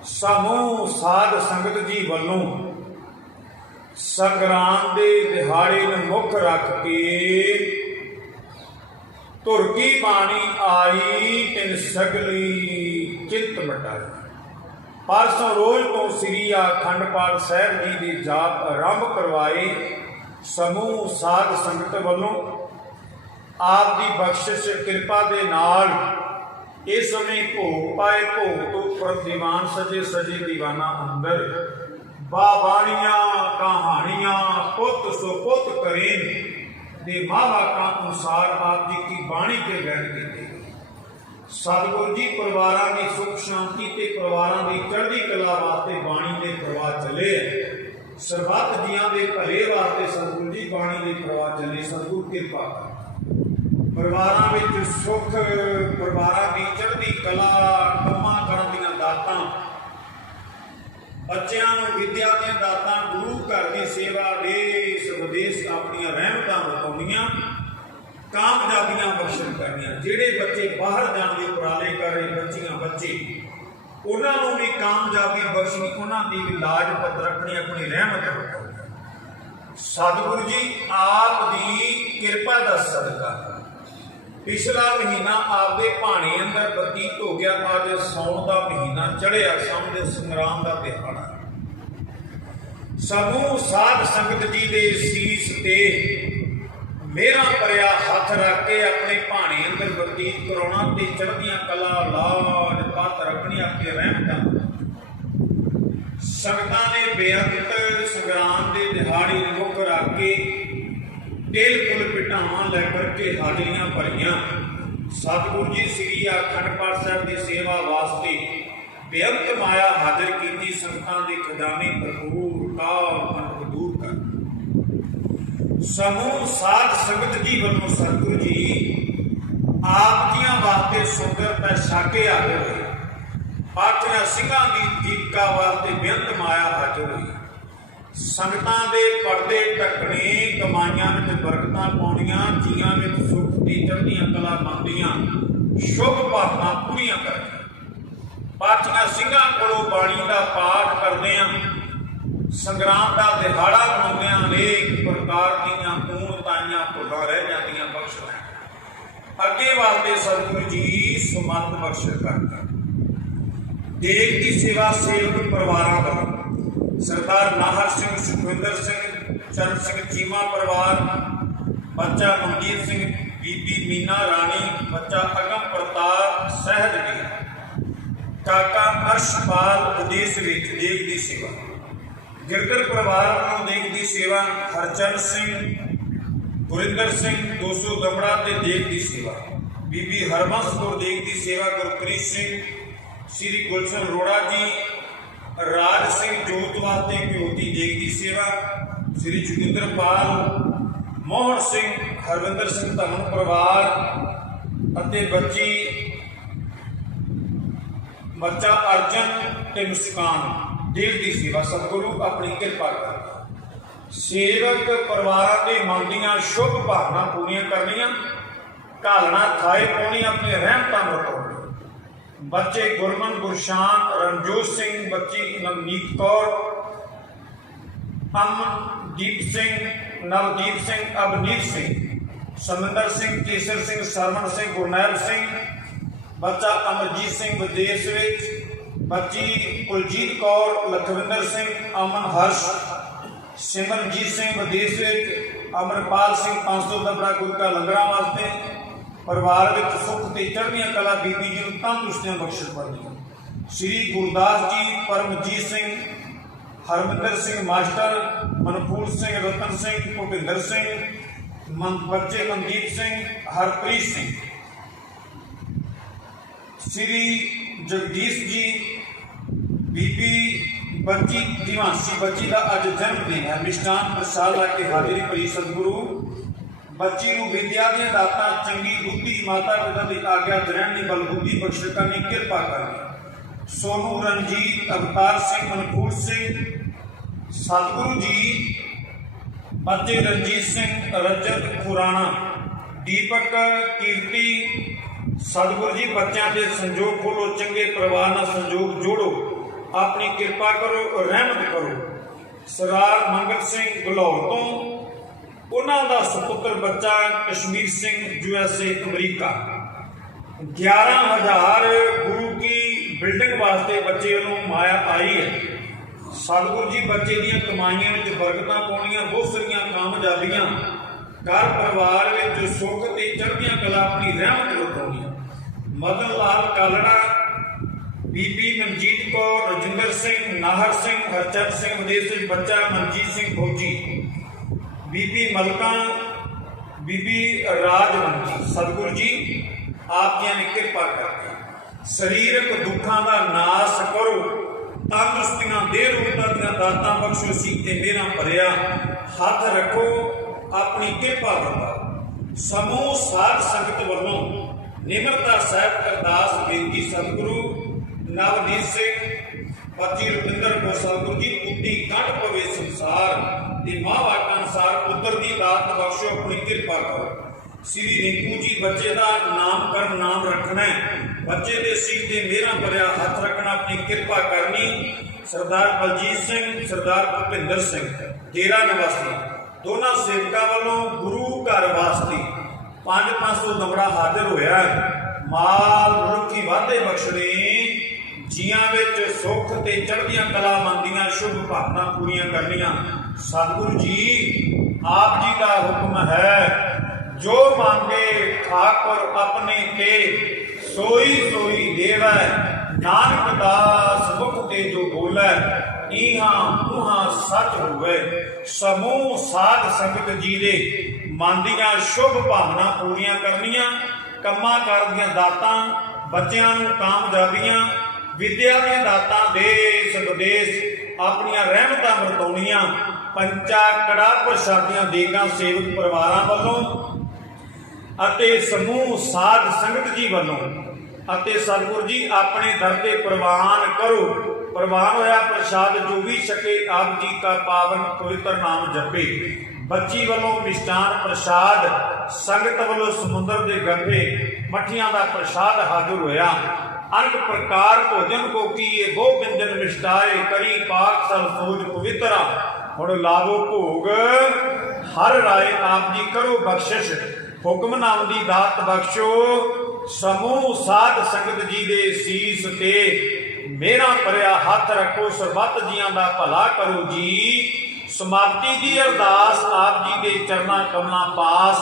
समूह साध संगत जी वल्लों संग्राम दे दिहाड़े नूं मुख रख के धुर की बाणी आई तिन सगली चिंत मिटाई। परसों रोज तो श्री अखंड पाठ साहिब जी की जाप आरंभ करवाए। समूह साध संगत वालों आप की बख्शिश कृपा के नाल इस समय भोग पाए। भोग तो पर दीवान सजे सजे दीवाना अंदर। बाबाणियां कहानियां पुत सो पुत करें दे मावा का अनुसार आप जी की बाणी के बयान की गई। ਸਤਿਗੁਰੂ ਜੀ ਪਰਿਵਾਰਾਂ ਦੀ ਸੁਖ ਸ਼ਾਂਤੀ ਤੇ ਪਰਿਵਾਰਾਂ ਦੀ ਚੜ੍ਹਦੀ ਕਲਾ ਵਾਸਤੇ ਬਾਣੀ ਦੇ ਪ੍ਰਵਾਹ ਚੱਲੇ ਆ। ਸਰਬੱਤ ਜੀਆਂ ਦੇ ਭਲੇ ਵਾਸਤੇ ਸਤਿਗੁਰੂ ਜੀ ਬਾਣੀ ਦੇ ਪ੍ਰਵਾਹ ਚੱਲੇ। ਸਤਿਗੁਰੂ ਕਿਰਪਾ ਕਰ ਪਰਿਵਾਰਾਂ ਵਿੱਚ ਸੁਖ, ਪਰਿਵਾਰਾਂ ਦੀ ਚੜ੍ਹਦੀ ਕਲਾ, ਕੰਮਾਂ ਕਰਨ ਦੀਆਂ ਦਾਤਾਂ, ਬੱਚਿਆਂ ਨੂੰ ਵਿਦਿਆ ਦੀਆਂ ਦਾਤਾਂ, ਗੁਰੂ ਘਰ ਦੀ ਸੇਵਾ, ਦੇਸ਼ ਵਿਦੇਸ਼ ਆਪਣੀਆਂ ਰਹਿਮਤਾਂ ਵਰਤਾਉਣੀਆਂ, ਕਾਮਯਾਬੀਆਂ ਬਖਸ਼ਣ ਕਰਨੀਆਂ। ਜਿਹੜੇ ਬੱਚੇ ਬਾਹਰ ਜਾਣ ਦੇ ਉਪਰਾਲੇ ਕਰ ਰਹੇ ਬੱਚੀਆਂ ਬੱਚੇ, ਉਹਨਾਂ ਨੂੰ ਵੀ ਕਾਮਯਾਬੀ ਬਖਸ਼ਣੀ, ਉਹਨਾਂ ਦੀ ਵੀ ਲਾਜ ਪੱਤ ਰੱਖਣੀ, ਆਪਣੀ ਰਹਿਮਤ ਵਰਤਾਉਣੀ। ਸਤਿਗੁਰੂ ਜੀ ਆਪ ਦੀ ਕਿਰਪਾ ਦਾ ਸਦਕਾ ਪਿਛਲਾ ਮਹੀਨਾ ਆਪਦੇ ਭਾਣੇ ਅੰਦਰ ਬਤੀਤ ਹੋ ਗਿਆ। ਅੱਜ ਸਾਉਣ ਦਾ ਮਹੀਨਾ ਚੜ੍ਹਿਆ, ਸਾਉਣ ਦੇ ਸੰਗਰਾਮ ਦਾ ਦਿਹਾੜਾ। ਸਮੂਹ ਸਾਧ ਸੰਗਤ ਜੀ ਦੇ ਸੀਸ ਤੇ ਮੇਰਾ ਭਰਿਆ ਹੱਥ ਰੱਖ ਕੇ ਆਪਣੇ ਭਾਣੇ ਅੰਦਰ ਬਤੀਤ ਕਰਾਉਣਾ ਤੇ ਚੜ੍ਹਦੀਆਂ ਕਲਾ, ਲਾਜ ਪੱਤ ਰੱਖਣੀ, ਆਪਣੀ ਰਹਿਮਤਾਂ। ਸੰਗਤਾਂ ਨੇ ਬੇਅੰਤ ਸੰਗਰਾਮ ਦੇ ਦਿਹਾੜੇ ਮੁੱਖ ਰੱਖ ਕੇ ਤੇਲ ਫੁੱਲ ਪਿਟਾਵਾਂ ਲੈ ਕਰਕੇ ਹਾਜ਼ਰੀਆਂ ਭਰੀਆਂ। ਸਤਿਗੁਰੂ ਜੀ ਸ੍ਰੀ ਅਖੰਡ ਪਾਠ ਸਾਹਿਬ ਦੀ ਸੇਵਾ ਵਾਸਤੇ ਬੇਅੰਤ ਮਾਇਆ ਹਾਜ਼ਰ ਕੀਤੀ। ਸੰਗਤਾਂ ਦੇ ਖਜ਼ਾਨੇ ਭਰਪੂਰ, ਕਾਲ ਮਨ ਦੂਰ ਕਰ। ਸਮੂਹ ਸਾਧ ਸੰਗਤ ਜੀ ਵੱਲੋਂ ਸਤਿਗੁਰੂ ਜੀ ਆਪ ਜੀਆਂ ਵਾਸਤੇ ਸੁੰਦਰ ਪੈਸ਼ਾਕੇ ਆਏ ਹੋਏ। ਪਾਠੀਆਂ ਸਿੰਘਾਂ ਦੀ ਦੀਪਕਾ ਵਾਸਤੇ ਬੇਅੰਤ ਮਾਇਆ ਹਾਜ਼ਰ ਹੋਈ। ਸੰਗਤਾਂ ਦੇ ਪਰਦੇ ਢੱਕਣੇ, ਕਮਾਈਆਂ ਵਿੱਚ ਬਰਕਤਾਂ ਪਾਉਣੀਆਂ, ਜੀਆਂ ਵਿੱਚ ਸੁੱਖ ਦੀ ਚੜ੍ਹਦੀਆਂ ਕਲਾ ਮੰਨਦੀਆਂ, ਸ਼ੁਭ ਭਾਵਨਾ ਪੂਰੀਆਂ ਕਰਨੀਆਂ। ਪਾਠੀਆਂ ਸਿੰਘਾਂ ਕੋਲੋਂ ਬਾਣੀ ਦਾ ਪਾਠ ਕਰਦਿਆਂ, ਸੰਗਰਾਮ ਦਾ ਦਿਹਾੜਾ ਮਨਾਉਂਦਿਆਂ ਅਨੇਕ ਪ੍ਰਕਾਰ ਦੀਆਂ ਪੂਰਨਤਾਈਆਂ ਭੁੱਲਾਂ ਰਹਿ ਜਾਂਦੀਆਂ ਬਖਸ਼ ਲੈ। ਅੱਗੇ ਵਾਸਤੇ ਸਤਿਗੁਰੂ ਜੀ ਸੁਮਤ ਬਖਸ਼ ਕਰਦਾ। ਦੇਖ ਦੀ ਸੇਵਾ ਸੇਵਕ ਪਰਿਵਾਰਾਂ ਵੱਲੋਂ ਸਰਦਾਰ ਨਾਹਰ ਸਿੰਘ, ਸੁਖਵਿੰਦਰ ਸਿੰਘ, ਚਰਨ ਸਿੰਘ ਚੀਮਾ ਪਰਿਵਾਰ, ਬੱਚਾ ਮਨਜੀਤ ਸਿੰਘ, ਬੀਬੀ ਮੀਨਾ ਰਾਣੀ, ਬੱਚਾ ਅਗਮ ਪ੍ਰਤਾਪ ਸਹਿਜ ਜੀ, ਕਾਕਾ ਅਰਸ਼ਪਾਲ ਵਿਦੇਸ਼ ਵਿੱਚ ਦੇਖ ਦੀ ਸੇਵਾ। ਗਿਰਦਰ ਪਰਿਵਾਰ ਵੱਲੋਂ ਦੇਖ ਦੀ ਸੇਵਾ ਹਰਚੰਦ ਸਿੰਘ, ਗੁਰਿੰਦਰ ਸਿੰਘ 200 ਦਮੜਾ ਤੇ ਦੇਖ ਦੀ ਸੇਵਾ। ਬੀਬੀ ਹਰਬੰਸ ਕੌਰ ਦੇਖ ਦੀ ਸੇਵਾ, ਗੁਰਪ੍ਰੀਤ ਸਿੰਘ, ਸ੍ਰੀ ਗੁਲਸ਼ਨ ਰੋੜਾ ਜੀ, ਰਾਜ ਸਿੰਘ ਜੋਤ ਵਾਸਤੇ ਘਿਓ ਦੀ ਦੇਗ ਦੀ ਸੇਵਾ। ਸ੍ਰੀ ਜੋਗਿੰਦਰਪਾਲ, ਮੋਹਨ ਸਿੰਘ, ਹਰਵਿੰਦਰ ਸਿੰਘ ਧਮਨ ਪਰਿਵਾਰ ਅਤੇ ਬੱਚਾ ਅਰਜਨ ਤੇ ਮੁਸਕਾਨ ਦੇਗ ਦੀ ਸੇਵਾ। ਸਤਿਗੁਰੂ ਆਪਣੀ ਕਿਰਪਾ ਕਰ। ਸੇਵਕ ਪਰਿਵਾਰਾਂ ਦੇ ਮਨ ਦੀਆਂ ਸ਼ੁਭ ਭਾਵਨਾ ਪੂਰੀਆਂ ਕਰਨੀਆਂ, ਘਾਲਣਾ ਖਾਏ ਪਾਉਣੀ, ਆਪਣੀ ਰਹਿਮਤਾਂ ਵਰਤਾਉਣੀ। ਬੱਚੇ ਗੁਰਮਨ ਗੁਰਸ਼ਾਨ, ਰਣਜੋਤ ਸਿੰਘ, ਬੱਚੀ ਨਵਨੀਤ ਕੌਰ, ਅਮਨਦੀਪ ਸਿੰਘ, ਨਵਦੀਪ ਸਿੰਘ, ਅਵਨੀਤ ਸਿੰਘ, ਸਮਿੰਦਰ ਸਿੰਘ, ਕੇਸਰ ਸਿੰਘ, ਸਰਵਣ ਸਿੰਘ, ਗੁਰਨੈਲ ਸਿੰਘ, ਬੱਚਾ ਅਮਰਜੀਤ ਸਿੰਘ ਵਿਦੇਸ਼ ਵਿੱਚ, ਬੱਚੀ ਕੁਲਜੀਤ ਕੌਰ, ਲਖਵਿੰਦਰ ਸਿੰਘ, ਅਮਨ ਹਰਸ਼, ਸਿਮਰਨਜੀਤ ਸਿੰਘ ਵਿਦੇਸ਼ ਵਿੱਚ, ਅਮਰਪਾਲ ਸਿੰਘ 500 ਦਬੜਾ ਗੁਰੂ ਕਾ ਲੰਗਰਾਂ ਵਾਸਤੇ। ਪਰਿਵਾਰ ਵਿੱਚ ਸੁੱਖ ਤੇ ਚੜ੍ਹਦੀਆਂ ਕਲਾ, ਬੀਬੀ ਜੀ ਨੂੰ ਤੰਦਰੁਸਤੀਆਂ ਬਖਸ਼ਣ ਪਾਉਂਦੀਆਂ। ਸ੍ਰੀ ਗੁਰਦਾਸ ਜੀ, ਪਰਮਜੀਤ ਸਿੰਘ, ਹਰਮਿੰਦਰ ਸਿੰਘ ਮਾਸਟਰ, ਮਨਫੂਲ ਸਿੰਘ, ਰਤਨ ਸਿੰਘ, ਭੁਪਿੰਦਰ ਸਿੰਘ, ਬੱਚੇ ਮਨਦੀਪ ਸਿੰਘ, ਹਰਪ੍ਰੀਤ ਸਿੰਘ, ਸ੍ਰੀ ਜਗਦੀਸ਼ ਜੀ, ਬੀਬੀ ਬੱਚੀ ਦਿਵਾਂਸੀ, ਬੱਚੀ ਦਾ ਅੱਜ ਜਨਮ ਦਿਨ ਹੈ। ਮਿਸ਼ਟਾਨ ਪ੍ਰਸਾਦ ਲਾ ਕੇ ਹਾਜ਼ਰੀ ਭਰੀ। ਸਤਿਗੁਰੂ ਬੱਚੀ ਨੂੰ ਵਿਦਿਆ ਦੀਆਂ ਦਾਤਾਂ, ਚੰਗੀ ਬੁੱਧੀ, ਮਾਤਾ ਪਿਤਾ ਦੀ ਆਗਿਆ ਗ੍ਰਹਿਣ ਦੀ ਬਲਬੁੱਧੀ ਬਖਸ਼ ਕਰਨੀ, ਕਿਰਪਾ ਕਰਨੀ। ਸੋਨੂ ਰਣਜੀਤ, ਅਵਤਾਰ ਸਿੰਘ, ਮਨਕੂਰ ਸਿੰਘ, ਸਤਿਗੁਰੂ ਜੀ ਬੱਚੇ ਰਣਜੀਤ ਸਿੰਘ, ਰਜਤ ਖੁਰਾਣਾ, ਦੀਪਕ ਕੀਰਤੀ। ਸਤਿਗੁਰੂ ਜੀ ਬੱਚਿਆਂ ਦੇ ਸੰਜੋਗ ਖੋਲੋ, ਚੰਗੇ ਪਰਿਵਾਰ ਨਾਲ ਸੰਜੋਗ ਜੋੜੋ, ਆਪਣੀ ਕਿਰਪਾ ਕਰੋ, ਰਹਿਮਤ ਕਰੋ। ਸਰਦਾਰ ਮੰਗਲ ਸਿੰਘ ਗਲੌਰ ਤੋਂ ਉਹਨਾਂ ਦਾ ਸੁਪੁੱਤਰ ਬੱਚਾ ਕਸ਼ਮੀਰ ਸਿੰਘ, USA ਅਮਰੀਕਾ। 11,000 ਗੁਰੂ ਕੀ ਬਿਲਡਿੰਗ ਵਾਸਤੇ ਬੱਚੇ ਨੂੰ ਮਾਇਆ ਆਈ ਹੈ। ਸਤਿਗੁਰੂ ਜੀ ਬੱਚੇ ਦੀਆਂ ਕਮਾਈਆਂ ਵਿੱਚ ਬਰਕਤਾਂ ਪਾਉਣੀਆਂ, ਬਹੁਤ ਸਾਰੀਆਂ ਕਾਮਯਾਬੀਆਂ, ਘਰ ਪਰਿਵਾਰ ਵਿੱਚ ਸੁੱਖ ਤੇ ਚੜ੍ਹਦੀਆਂ ਕਲਾ, ਆਪਣੀ ਰਹਿਮਤ ਵਰਤਾਉਣੀਆਂ। ਮਦਨ ਲਾਲ ਕਾਲੜਾ, ਬੀਬੀ ਮਨਜੀਤ ਕੌਰ, ਰਜਿੰਦਰ ਸਿੰਘ, ਨਾਹਰ ਸਿੰਘ, ਹਰਚੰਦ ਸਿੰਘ ਵਿਦੇਸ਼ ਵਿੱਚ, ਬੱਚਾ ਮਨਜੀਤ ਸਿੰਘ ਫੌਜੀ, ਬੀਬੀ ਮਲਕਾ, ਬੀਬੀ ਰਾਜਵੰਤੀ। ਸਤਿਗੁਰੂ ਜੀ ਆਪ ਜੀ ਨੇ ਕਿਰਪਾ ਕਰਕੇ ਸਰੀਰਕ ਦੁੱਖਾਂ ਦਾ ਨਾਸ਼ ਕਰੋ, ਤੰਦਰੁਸਤੀਆਂ ਦੇ ਰੂਪਾਂ ਦੀਆਂ ਦਾਤਾਂ ਬਖਸ਼ੋ, ਸੀਤੇ ਮੇਰਾ ਭਰਿਆ ਹੱਥ ਰੱਖੋ, ਆਪਣੀ ਕਿਰਪਾ ਵਰਤਾਓ। ਸਮੂਹ ਸਾਧ ਸੰਗਤ ਵੱਲੋਂ ਨਿਮਰਤਾ ਸਹਿਤ ਅਰਦਾਸ ਬੇਨਤੀ ਸਤਿਗੁਰੂ ਨਵਨੀਤ ਸਿੰਘ ਪਤੀ ਰੁਪਿੰਦਰ ਕੌਰ ਸਤਿਗੁਰੂ ਜੀ, ਉੱਡੀ ਕੰਢ ਪਵੇ ਸੰਸਾਰ ਤੇ ਮਾਂ ਵਾਕਾਂ ਅਨੁਸਾਰ ਪੁੱਤਰ ਦੀ ਦਾਤ ਬਖਸ਼ੋ, ਆਪਣੀ ਕਿਰਪਾ ਕਰੋ। ਸ੍ਰੀ ਰਿੰਕੂ ਜੀ ਬੱਚੇ ਦਾ ਨਾਮਕਰਨ ਨਾਮ ਰੱਖਣਾ ਹੈ, ਬੱਚੇ ਦੇ ਸਿਰ ਤੇ ਮੇਰਾ ਭਰਿਆ ਹੱਥ ਰੱਖਣਾ, ਆਪਣੀ ਕਿਰਪਾ ਕਰਨੀ। ਸਰਦਾਰ ਬਲਜੀਤ ਸਿੰਘ, ਸਰਦਾਰ ਭੁਪਿੰਦਰ ਸਿੰਘ ਡੇਰਾ ਨਿਵਾਸੀ ਦੋਨਾਂ ਸੇਵਕਾਂ ਵੱਲੋਂ ਗੁਰੂ ਘਰ ਵਾਸਤੇ 500 ਦਮੜਾ ਹਾਜ਼ਰ ਹੋਇਆ ਹੈ। ਮਾਲ ਮਨੁੱਖੀ ਵਾਧੇ ਬਖਸ਼ਣੇ, ਜੀਆਂ ਵਿੱਚ ਸੁੱਖ ਤੇ ਚੜ੍ਹਦੀਆਂ ਕਲਾ ਮੰਦੀਆਂ, ਸ਼ੁਭ ਭਾਵਨਾ ਪੂਰੀਆਂ ਕਰਨੀਆਂ। ਸਤਿਗੁਰੂ ਜੀ ਆਪ ਜੀ ਦਾ ਹੁਕਮ ਹੈ, ਜੋ ਮੰਗੇ ਠਾਕੁਰ ਆਪਣੇ ਕੇ ਸੋਈ ਸੋਈ ਦੇਵੈ, ਨਾਨਕ ਦਾਸ ਮੁਖ ਤੇ ਜੋ ਬੋਲੇ, ਇਹਾਂ ਉਹਾਂ ਸੱਚ ਹੋਵੇ। ਸਮੂਹ ਸਾਧ ਸੰਗਤ ਜੀ ਦੇ ਮਨ ਦੀਆਂ ਸ਼ੁਭ ਭਾਵਨਾ ਪੂਰੀਆਂ ਕਰਨੀਆਂ, ਕੰਮਾਂ ਕਾਰ ਦੀਆਂ ਦਾਤਾਂ, ਬੱਚਿਆਂ ਨੂੰ ਕਾਮਯਾਬੀਆਂ, ਵਿਦਿਆ ਦੀਆਂ ਦਾਤਾਂ, ਦੇਸ਼ ਵਿਦੇਸ਼ ਆਪਣੀਆਂ ਰਹਿਮਤਾਂ ਵਰਤਾਉਣੀਆਂ। ਪੰਚਾ ਕੜਾ ਪ੍ਰਸ਼ਾਦੀਆਂ ਦੇਗਾ ਸੇਵਕ ਪਰਿਵਾਰਾਂ ਵੱਲੋਂ ਅਤੇ ਸਮੂਹ ਸਾਧ ਸੰਗਤ ਜੀ ਵੱਲੋਂ, ਅਤੇ ਸਤਿਗੁਰੂ ਜੀ ਆਪਣੇ ਦਰ ਤੇ ਪ੍ਰਵਾਨ ਕਰੋ। ਪ੍ਰਵਾਨ ਹੋਇਆ ਪ੍ਰਸ਼ਾਦ ਜੋ ਵੀ ਛਕੇ, ਆਪ ਜੀ ਕਾ ਪਾਵਨ ਪਵਿੱਤਰ ਨਾਮ ਜਪੇ। ਬੱਚੀ ਵੱਲੋਂ ਮਿਸ਼ਟਾਨ ਪ੍ਰਸ਼ਾਦ, ਸੰਗਤ ਵੱਲੋਂ ਸਮੁੰਦਰ ਦੇ ਗੱਭੇ ਮੱਠੀਆਂ ਦਾ ਪ੍ਰਸ਼ਾਦ ਹਾਜ਼ਰ ਹੋਇਆ। ਅਨੇਕ ਪ੍ਰਕਾਰ ਭੋਜਨ ਕੋ ਕੀਏ, ਬਹੁ ਵਿਅੰਜਨ ਮਿਸ਼ਟਾਏ, ਕਰੀ ਪਾਕ ਸਭ ਸੋਜ ਪਵਿੱਤਰਾ। ਹੁਣ ਲਾਵੋ ਭੋਗ ਹਰ ਰਾਏ, ਆਪ ਜੀ ਕਰੋ ਬਖਸ਼ਿਸ਼, ਹੁਕਮ ਨਾਮ ਦੀ ਦਾਤ ਬਖਸ਼ੋ। ਸਮੂਹ ਸਾਧ ਸੰਗਤ ਜੀ ਦੇ ਸੀਸ ਤੇ ਮੇਰਾ ਭਰਿਆ ਹੱਥ ਰੱਖੋ, ਸਰਬੱਤ ਜੀਆਂ ਦਾ ਭਲਾ ਕਰੋ ਜੀ। ਸਮਾਪਤੀ ਦੀ ਅਰਦਾਸ ਆਪ ਜੀ ਦੇ ਚਰਨਾਂ ਕਮਲਾਂ ਪਾਸ,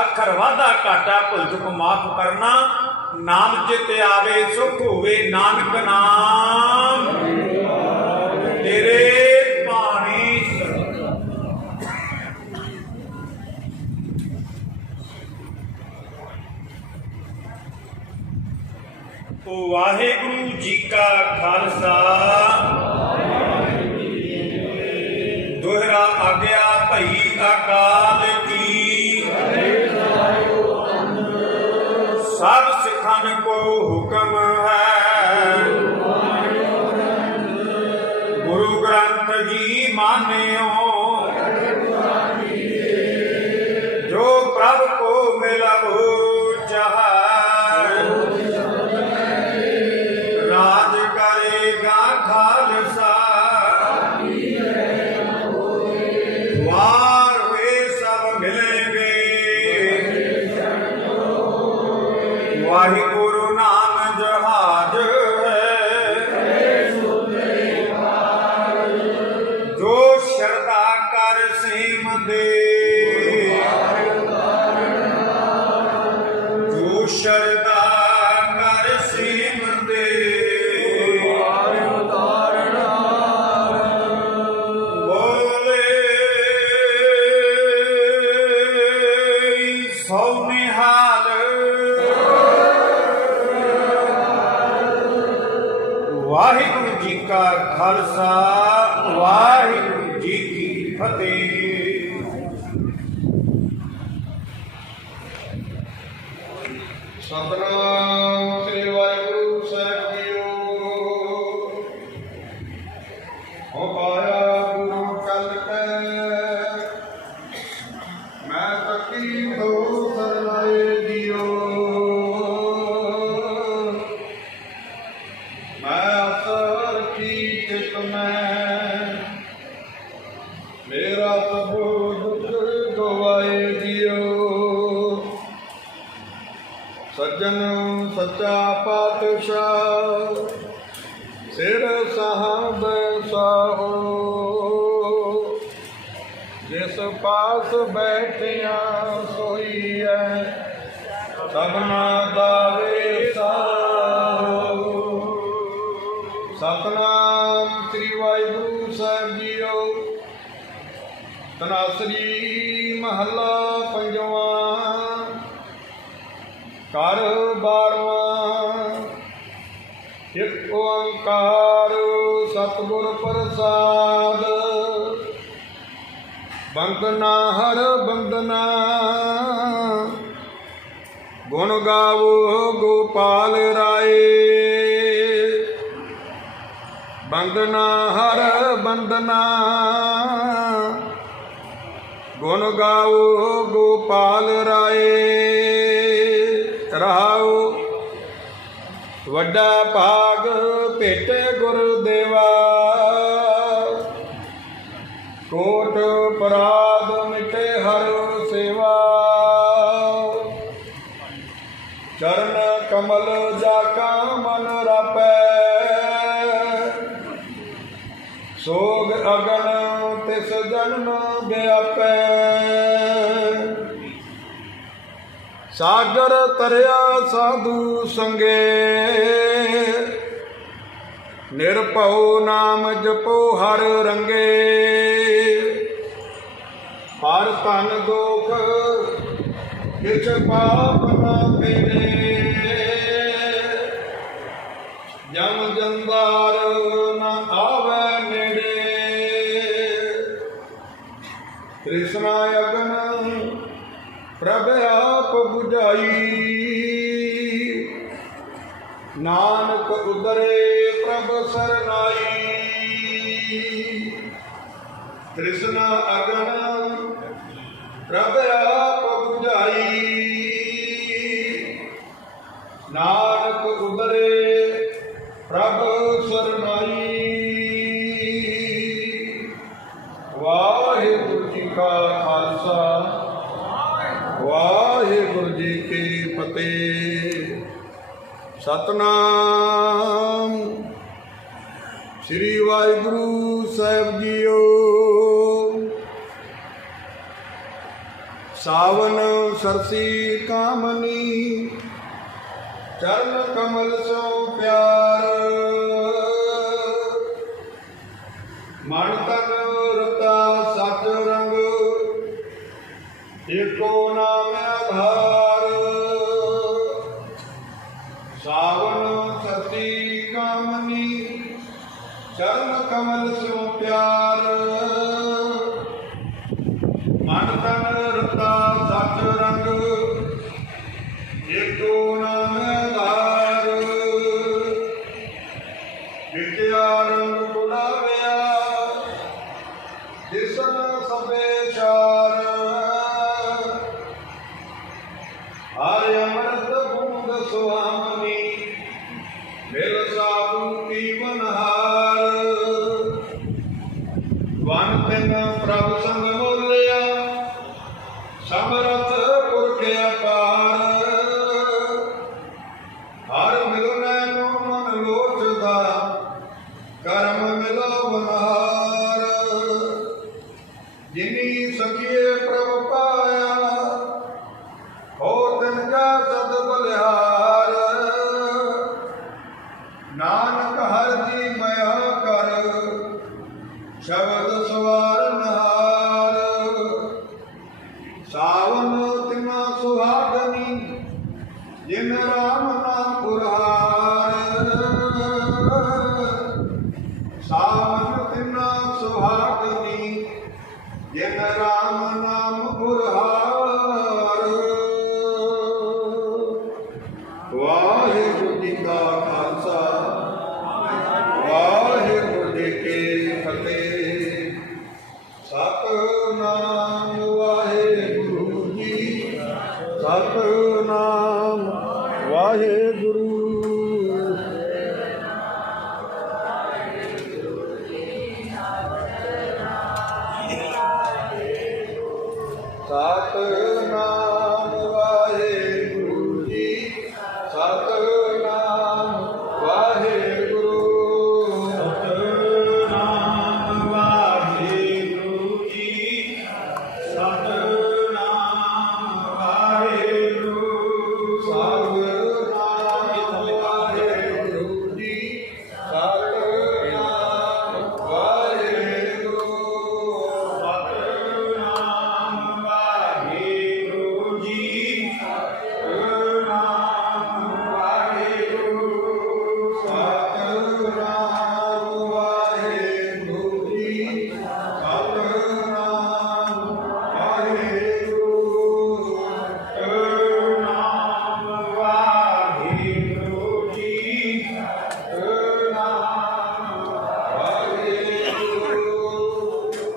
ਅੱਖਰ ਵਾਧਾ ਘਾਟਾ ਭੁੱਲ ਚੁੱਕ ਮਾਫ ਕਰਨਾ, ਨਾਮ ਚਿਤ ਆਵੇ ਸੁਖ ਹੋਵੇ, ਨਾਨਕ ਨਾਮ ਤੇਰੇ ਬਾਣੀ। ਵਾਹਿਗੁਰੂ ਜੀ ਕਾ ਖਾਲਸਾ, ਦੋਹਰਾ ਆਗਿਆ ਭਈ ਅਕਾਲ ਕੀ, ਸਭ ਸਿੱਖਾਂ ਕੋ ਹੁਕਮ ਹੈ, ਗੁਰੂ ਗ੍ਰੰਥ ਜੀ ਮਾਨਿਓ, ਜੋ ਪ੍ਰਭ ਕੋ ਮਿਲਹੁ ਚਾਹੈ, ਰਾਜ ਕਰੇਗਾ ਖਾਲਸਾ, ਵਾਰ ਹੋਏ ਸਭ ਮਿਲੇਂਗੇ, ਵਾਹਿਗੁਰੂ ਨਾਮ ਜਹਾਜ ਹੈ, ਜੋ ਸ਼ਰਧਾ ਕਰ ਸੇਮਦੇ, ਜੋ ਸ਼ਰਧਾ ਕਰ ਸੇਮਦੇ, ਬੋਲੇ ਸੋ ਨਿਹਾਲ। ਵਾਹਿਗੁਰੂ ਜੀ ਕਾ ਖਾਲਸਾ, ਵਾਹਿਗੁਰੂ ਜੀ ਕੀ ਫਤਿਹ। ਸਤਨਾਮ ਸ੍ਰੀ ਵਾਹਿਗੁਰੂ ਸਾਹਿਬ ਜੀਓ। ਹੋ ਪਾਇਆ ਗੁਰੂ ਕਲ ਕੈ, ਮੈਂ ਤਕੀ ਹੋ ਸਰਨਾਏ ਜੀਓ। ਮੈਂ ਅਸਰ ਕੀ ਚਿਤ ਮੈਂ, ਮੇਰਾ ਪ੍ਰਭੂ ਦੁਖ ਗਵਾਏ ਜੀਓ। ਸੱਜਣ ਸੱਚਾ ਪਾਤਸ਼ਾਹ, ਸਿਰ ਸਾਹਬ ਸਾਹੋ, ਜਿਸ ਪਾਸ ਬੈਠਿਆ ਸੋਈ ਹੈ, ਸਭਨਾ ਦਾ ਵੇਸਾਹੋ। ਸਤਨਾਮ ਸ੍ਰੀ ਵਾਹਿਗੁਰੂ ਸਾਹਿਬ ਜੀਓ। ਤਨਾਸਰੀ ਮਹੱਲਾ ਪੰਜਵਾਂ। ਕਰ ਬਾਰਵਾਂ ਇਕ ਓੰਕਾਰ ਸਤਿਗੁਰ ਪ੍ਰਸਾਦ। ਬੰਦਨਾ ਹਰ ਬੰਦਨਾ ਗੁਣ ਗਾਵੋ ਗੋਪਾਲ ਰਾਏ। ਬੰਦਨਾ ਹਰ ਬੰਦਨਾ ਗੁਣ ਗਾਵੋ ਗੋਪਾਲ ਰਾਏ। ਰਹਾਉ ਵੱਡਾ ਭਾਗ ਭੇਟੇ ਗੁਰਦੇਵਾ। ਕੋਟ ਪਰਾਧ ਮਿਟੇ ਹਰ ਸੇਵਾ। ਚਰਨ ਕਮਲ ਜਾ ਕਾ ਮਨ ਰਾਪੈ। ਸੋਗ ਅਗਨ ਤਿਸ ਜਨਮ ਵਿਆਪੈ। ਸਾਗਰ ਤਰਿਆ ਸਾਧੂ ਸੰਗੇ। ਨਿਰਭਉ ਨਾਮ ਜਪੋ ਹਰ ਰੰਗੇ। ਹਰ ਧਨ ਦੁਖ ਕਿਛ ਪਾਪ ਨਾ ਫੇਰੇ। ਜਮ ਜੰਦਾਰ ਨਾ ਆਵੈ ਨੇੜੇ। ਤ੍ਰਿਸ਼ਨਾ ਅਗਨ ਪ੍ਰਭ ਆਪ ਬੁਝਾਈ। ਨਾਨਕ ਉਦਰੇ ਪ੍ਰਭ ਸਰਨਾਈ। ਤ੍ਰਿਸ਼ਨਾ ਅਗਨ ਪ੍ਰਭ ਆਪ ਬੁਝਾਈ। ਨਾਨਕ ਉਦਰੇ ਪ੍ਰਭ ਸਰਨਾਈ। ਵਾਹਿਗੁਰੂ ਜੀ ਕਾ ਖਾਲਸਾ ਵਾਹਿਗੁਰੂ ਜੀ ਕੀ ਫਤਿਹ। ਸਤਨਾਮ ਸ੍ਰੀ ਵਾਹਿਗੁਰੂ ਸਾਹਿਬ ਜੀਓ। ਸਾਵਨ ਸਰਸੀ ਕਾਮਨੀ ਚਰਨ ਕਮਲ ਸੋ ਪਿਆਰ। ਮਨ ਤਨ ਰਤਾ ਸਚ ਰੰਗ ਏਕੋ ਨਾਮ ਆਧਾਰ। ਸਾਵਨ ਸਰਸੀ ਕਾਮਨੀ ਚਰਨ ਕਮਲ ਸੋ ਪਿਆਰ। ਮਨ ਤਨ ਰਤਾ ਸਚ ਰੰਗ ਏਕੋ ਨਾਮ ਆਧਾਰ। ਵਿਦਿਆ ਰੰਗ ਗੁਲਾਵਿਆ ਦਿਸਨ ਸਭੇ ਚਾਰ। ਹਰਿ ਅੰਮ੍ਰਿਤ ਬੂੰਦ ਸੁਹਾਮਣੀ ਮਿਲ ਸਾਧੂ ਪੀਵਨ ਹਾਰ। ਵਨ ਤਿਨ ਪ੍ਰਭ ਸੰਗ ਮੋਲਿਆ ਸਮਰਥ ਪੁਰਖ ਅਪਾਰ। ਹਰ ਮਿਲਨੈ ਨੂੰ ਮਨ ਲੋਚਦਾ ਕਰਮ ਮਿਲੋ ਬਨਹਾਰ। ਜਿਨੀ ਸਖੀਏ ਪ੍ਰਭ ਪਾਇਆ ਹੋ ਤਿਨ ਕਾ ਸਦ ਬਲਿਹਾਰ। ਨਾਨਕ ਹਰ ਜੀ ਮਇਆ ਕਰ ਸ਼ਬਦ ਸਵਾਰ ਨਹਾਰ। ਸਾਵਨ ਤਿਨਾ ਸੁਹਾਗਨੀ ਜਿਨ ਰਾਮ ਨਾਮ ਪੁਰਹਾਰ। ਸਾਵਨ ਤਿਨਾ ਸੁਹਾਗਨੀ ਜਿਨ ਰਾਮ ਨਾਮ ਪੁਰਹਾਰ। ਵਾਹਿਗੁਰੂ ਜੀ ਕਾ ਖਾਲਸਾ ਵਾਹਿਗੁਰੂ ਜੀ ਕੀ ਫਤਿਹ।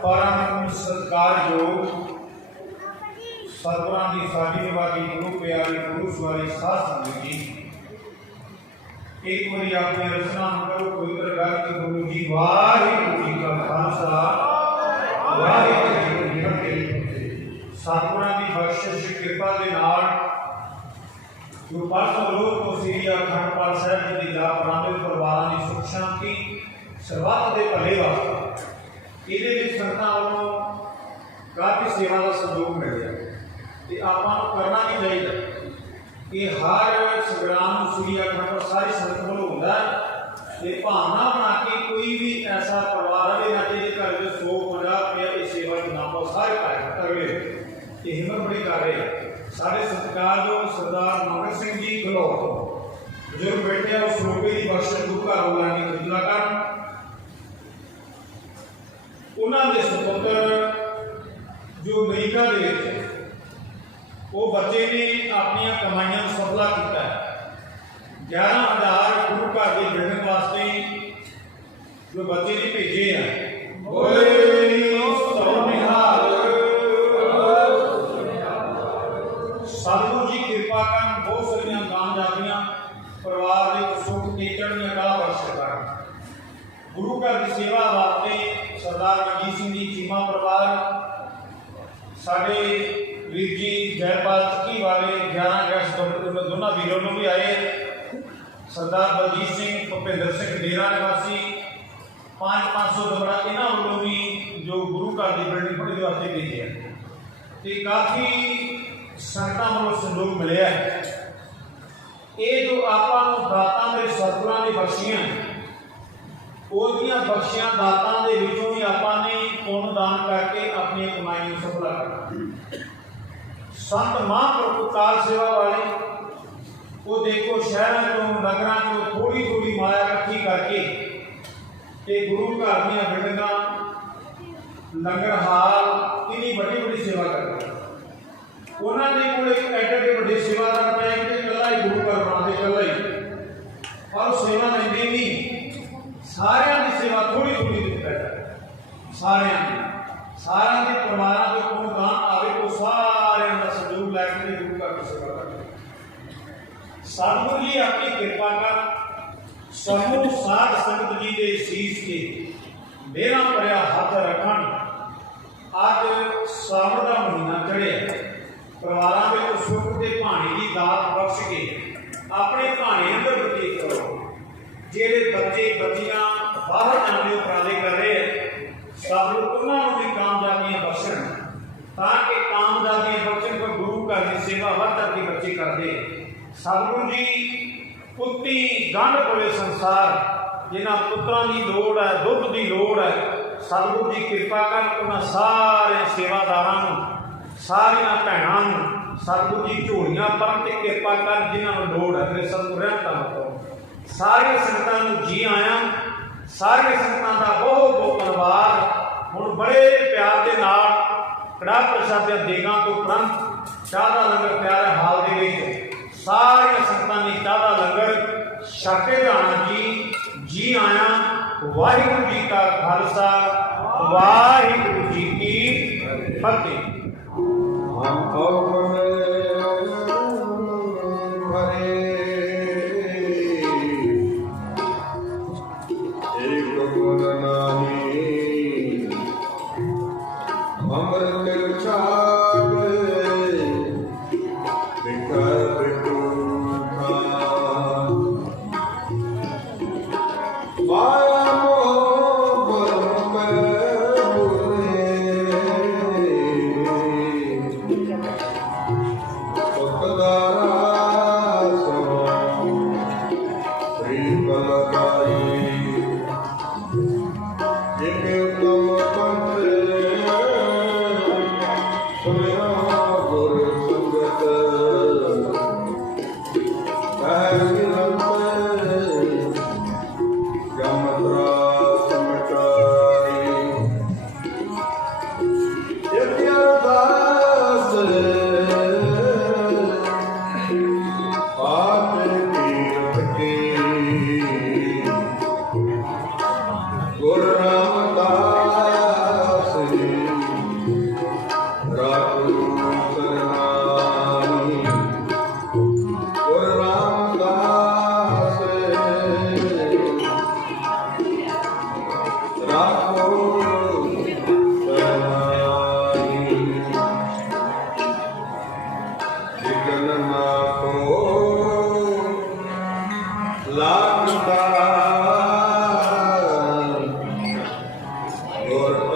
परम सत्कारयोग सतगुरां की साडी निभागी गुरु प्यारी गुरु सवारी साध संगत जी, एक बारी अपने रचना करो पवित्र ग्रंथ गुरु जी वाहिगुरू जी का खालसा वाहिगुरू जी की फतेह। सतगुरां की बख्शिश कृपा के नाल जो परसों लोक को श्री अखंड पाठ साहिब जी की जाप रामदेव परिवार की सुख शांति सर्वत्र के भले वास्ते ये संगतां वालों काफ़ी सेवा का सहयोग मिल गया। तो आपां नूं करना नहीं चाहिए कि हर संग्राम श्री अखंड पाठ सारी संगत वालों होंदा है। भावना बना के कोई भी ऐसा परिवार रहे ना जिहदे घर में 150 सेवा के नाम पर सारे कार्य अगले ये हिम्मत बड़ी कर रहे हैं। साढ़े सत्कारयोग सरदार मंगल सिंह जी घलौर बुजुर्ग बैठे उस रोपे की बख्शिश गुरु घर वालों की खिदमत कर उन्होंने सुपुत्र जो अमरीका के वो बच्चे ने अपन कमाइयां सफला किया है। 11,000 गुरु घर की बिल्डिंग वास्ते जो बच्चे ने भेजे हैं। सतगुरु जी कृपा कर बहुत सारिया कामयाबियां परिवार के सुख के चढ़िया गाह बख्श कर। गुरु घर की सेवा वास्ते सरदार रणजीत सिंह जी चीमा परिवार साढ़े वीर जी जयपाल चक्की वाले 11 अगस्त दोनों वीरों को भी आए। सरदार बलजीत सिंह भुपेंद्र सिंह डेरा निवासी 500 दमड़ा इन्हों वालों भी जो गुरु घर की बिल्डिंग पढ़ने वास्ते भेजे हैं। तो काफ़ी संगतां वालों सहयोग मिले है। ये जो आपां दातां दे सतगुरां दी बख्शियां ओदियां बख्शियां दातां दे विचों ही आपां ने पुण्य दान करके अपनी कमाई नूं सफला करना। संत महाप्रभु काल सेवा वाले वो देखो शहरों चों नगरां चों थोड़ी थोड़ी माया इकट्ठी करके ते गुरु घर दीयां बिल्डिंगां लंगर हाल इन्नी बड़ी बड़ी सेवा करते। उन्होंने कोल एक एडे बड़े सेवादार पे कि कला ही गुरु घर बनाते कला ही और सेवा लेंदे नहीं सारियां की सेवा थोड़ी थोड़ी दिता है। सारियां के परिवारों के कोई दान आवे तो सारियां का सहयोग लैके गुरु घर की सेवा करते। सतगुरु जी अपनी कृपा कर समूह साध संगत जी के शीश के मेरा भरिया हाथ रखन। अज सावन का महीना चढ़िया परिवारों में सुख के भाने की दात बख्श के अपने भाने अंदर बतीत करो। जेड़े बच्चे बच्चियां बाहर जाने उपराले कर रहे हैं सब उन्होंने भी कामयाबियां बख्शन ताकि कामयाबियां बख्शन को गुरु घर की सेवा वध के बच्चे करते। सतगुरु जी पुत्ती गंढ पवे संसार जिन्हां पुत्रां की लोड़ है दुध की लोड़ है सतगुरु जी कृपा कर उन्होंने सारे सेवादारां सारिया भैनों सतगुरु जी झोलियां भरन ते कृपा कर जिन्होंने लोड़ है मेरे सतगुरु रहमतां करो। सारी संगतां जी आया सारी संगतां का बहुत बहुत धन्यवाद। हुण बड़े प्यार के नाल कड़ा प्रसाद देगां तो उपरंत चाह का लंगर प्यारे हाल दे विच सारिया संगतां ने चाह का लंगर छक के जाना जी आया। वाहिगुरू जी का खालसा वाहिगुरू जी की फतेह। हम अपने भरे एक गुण नाही अमृत छावे विकर विटूखा माया गुरु रामदास ਗੁਰ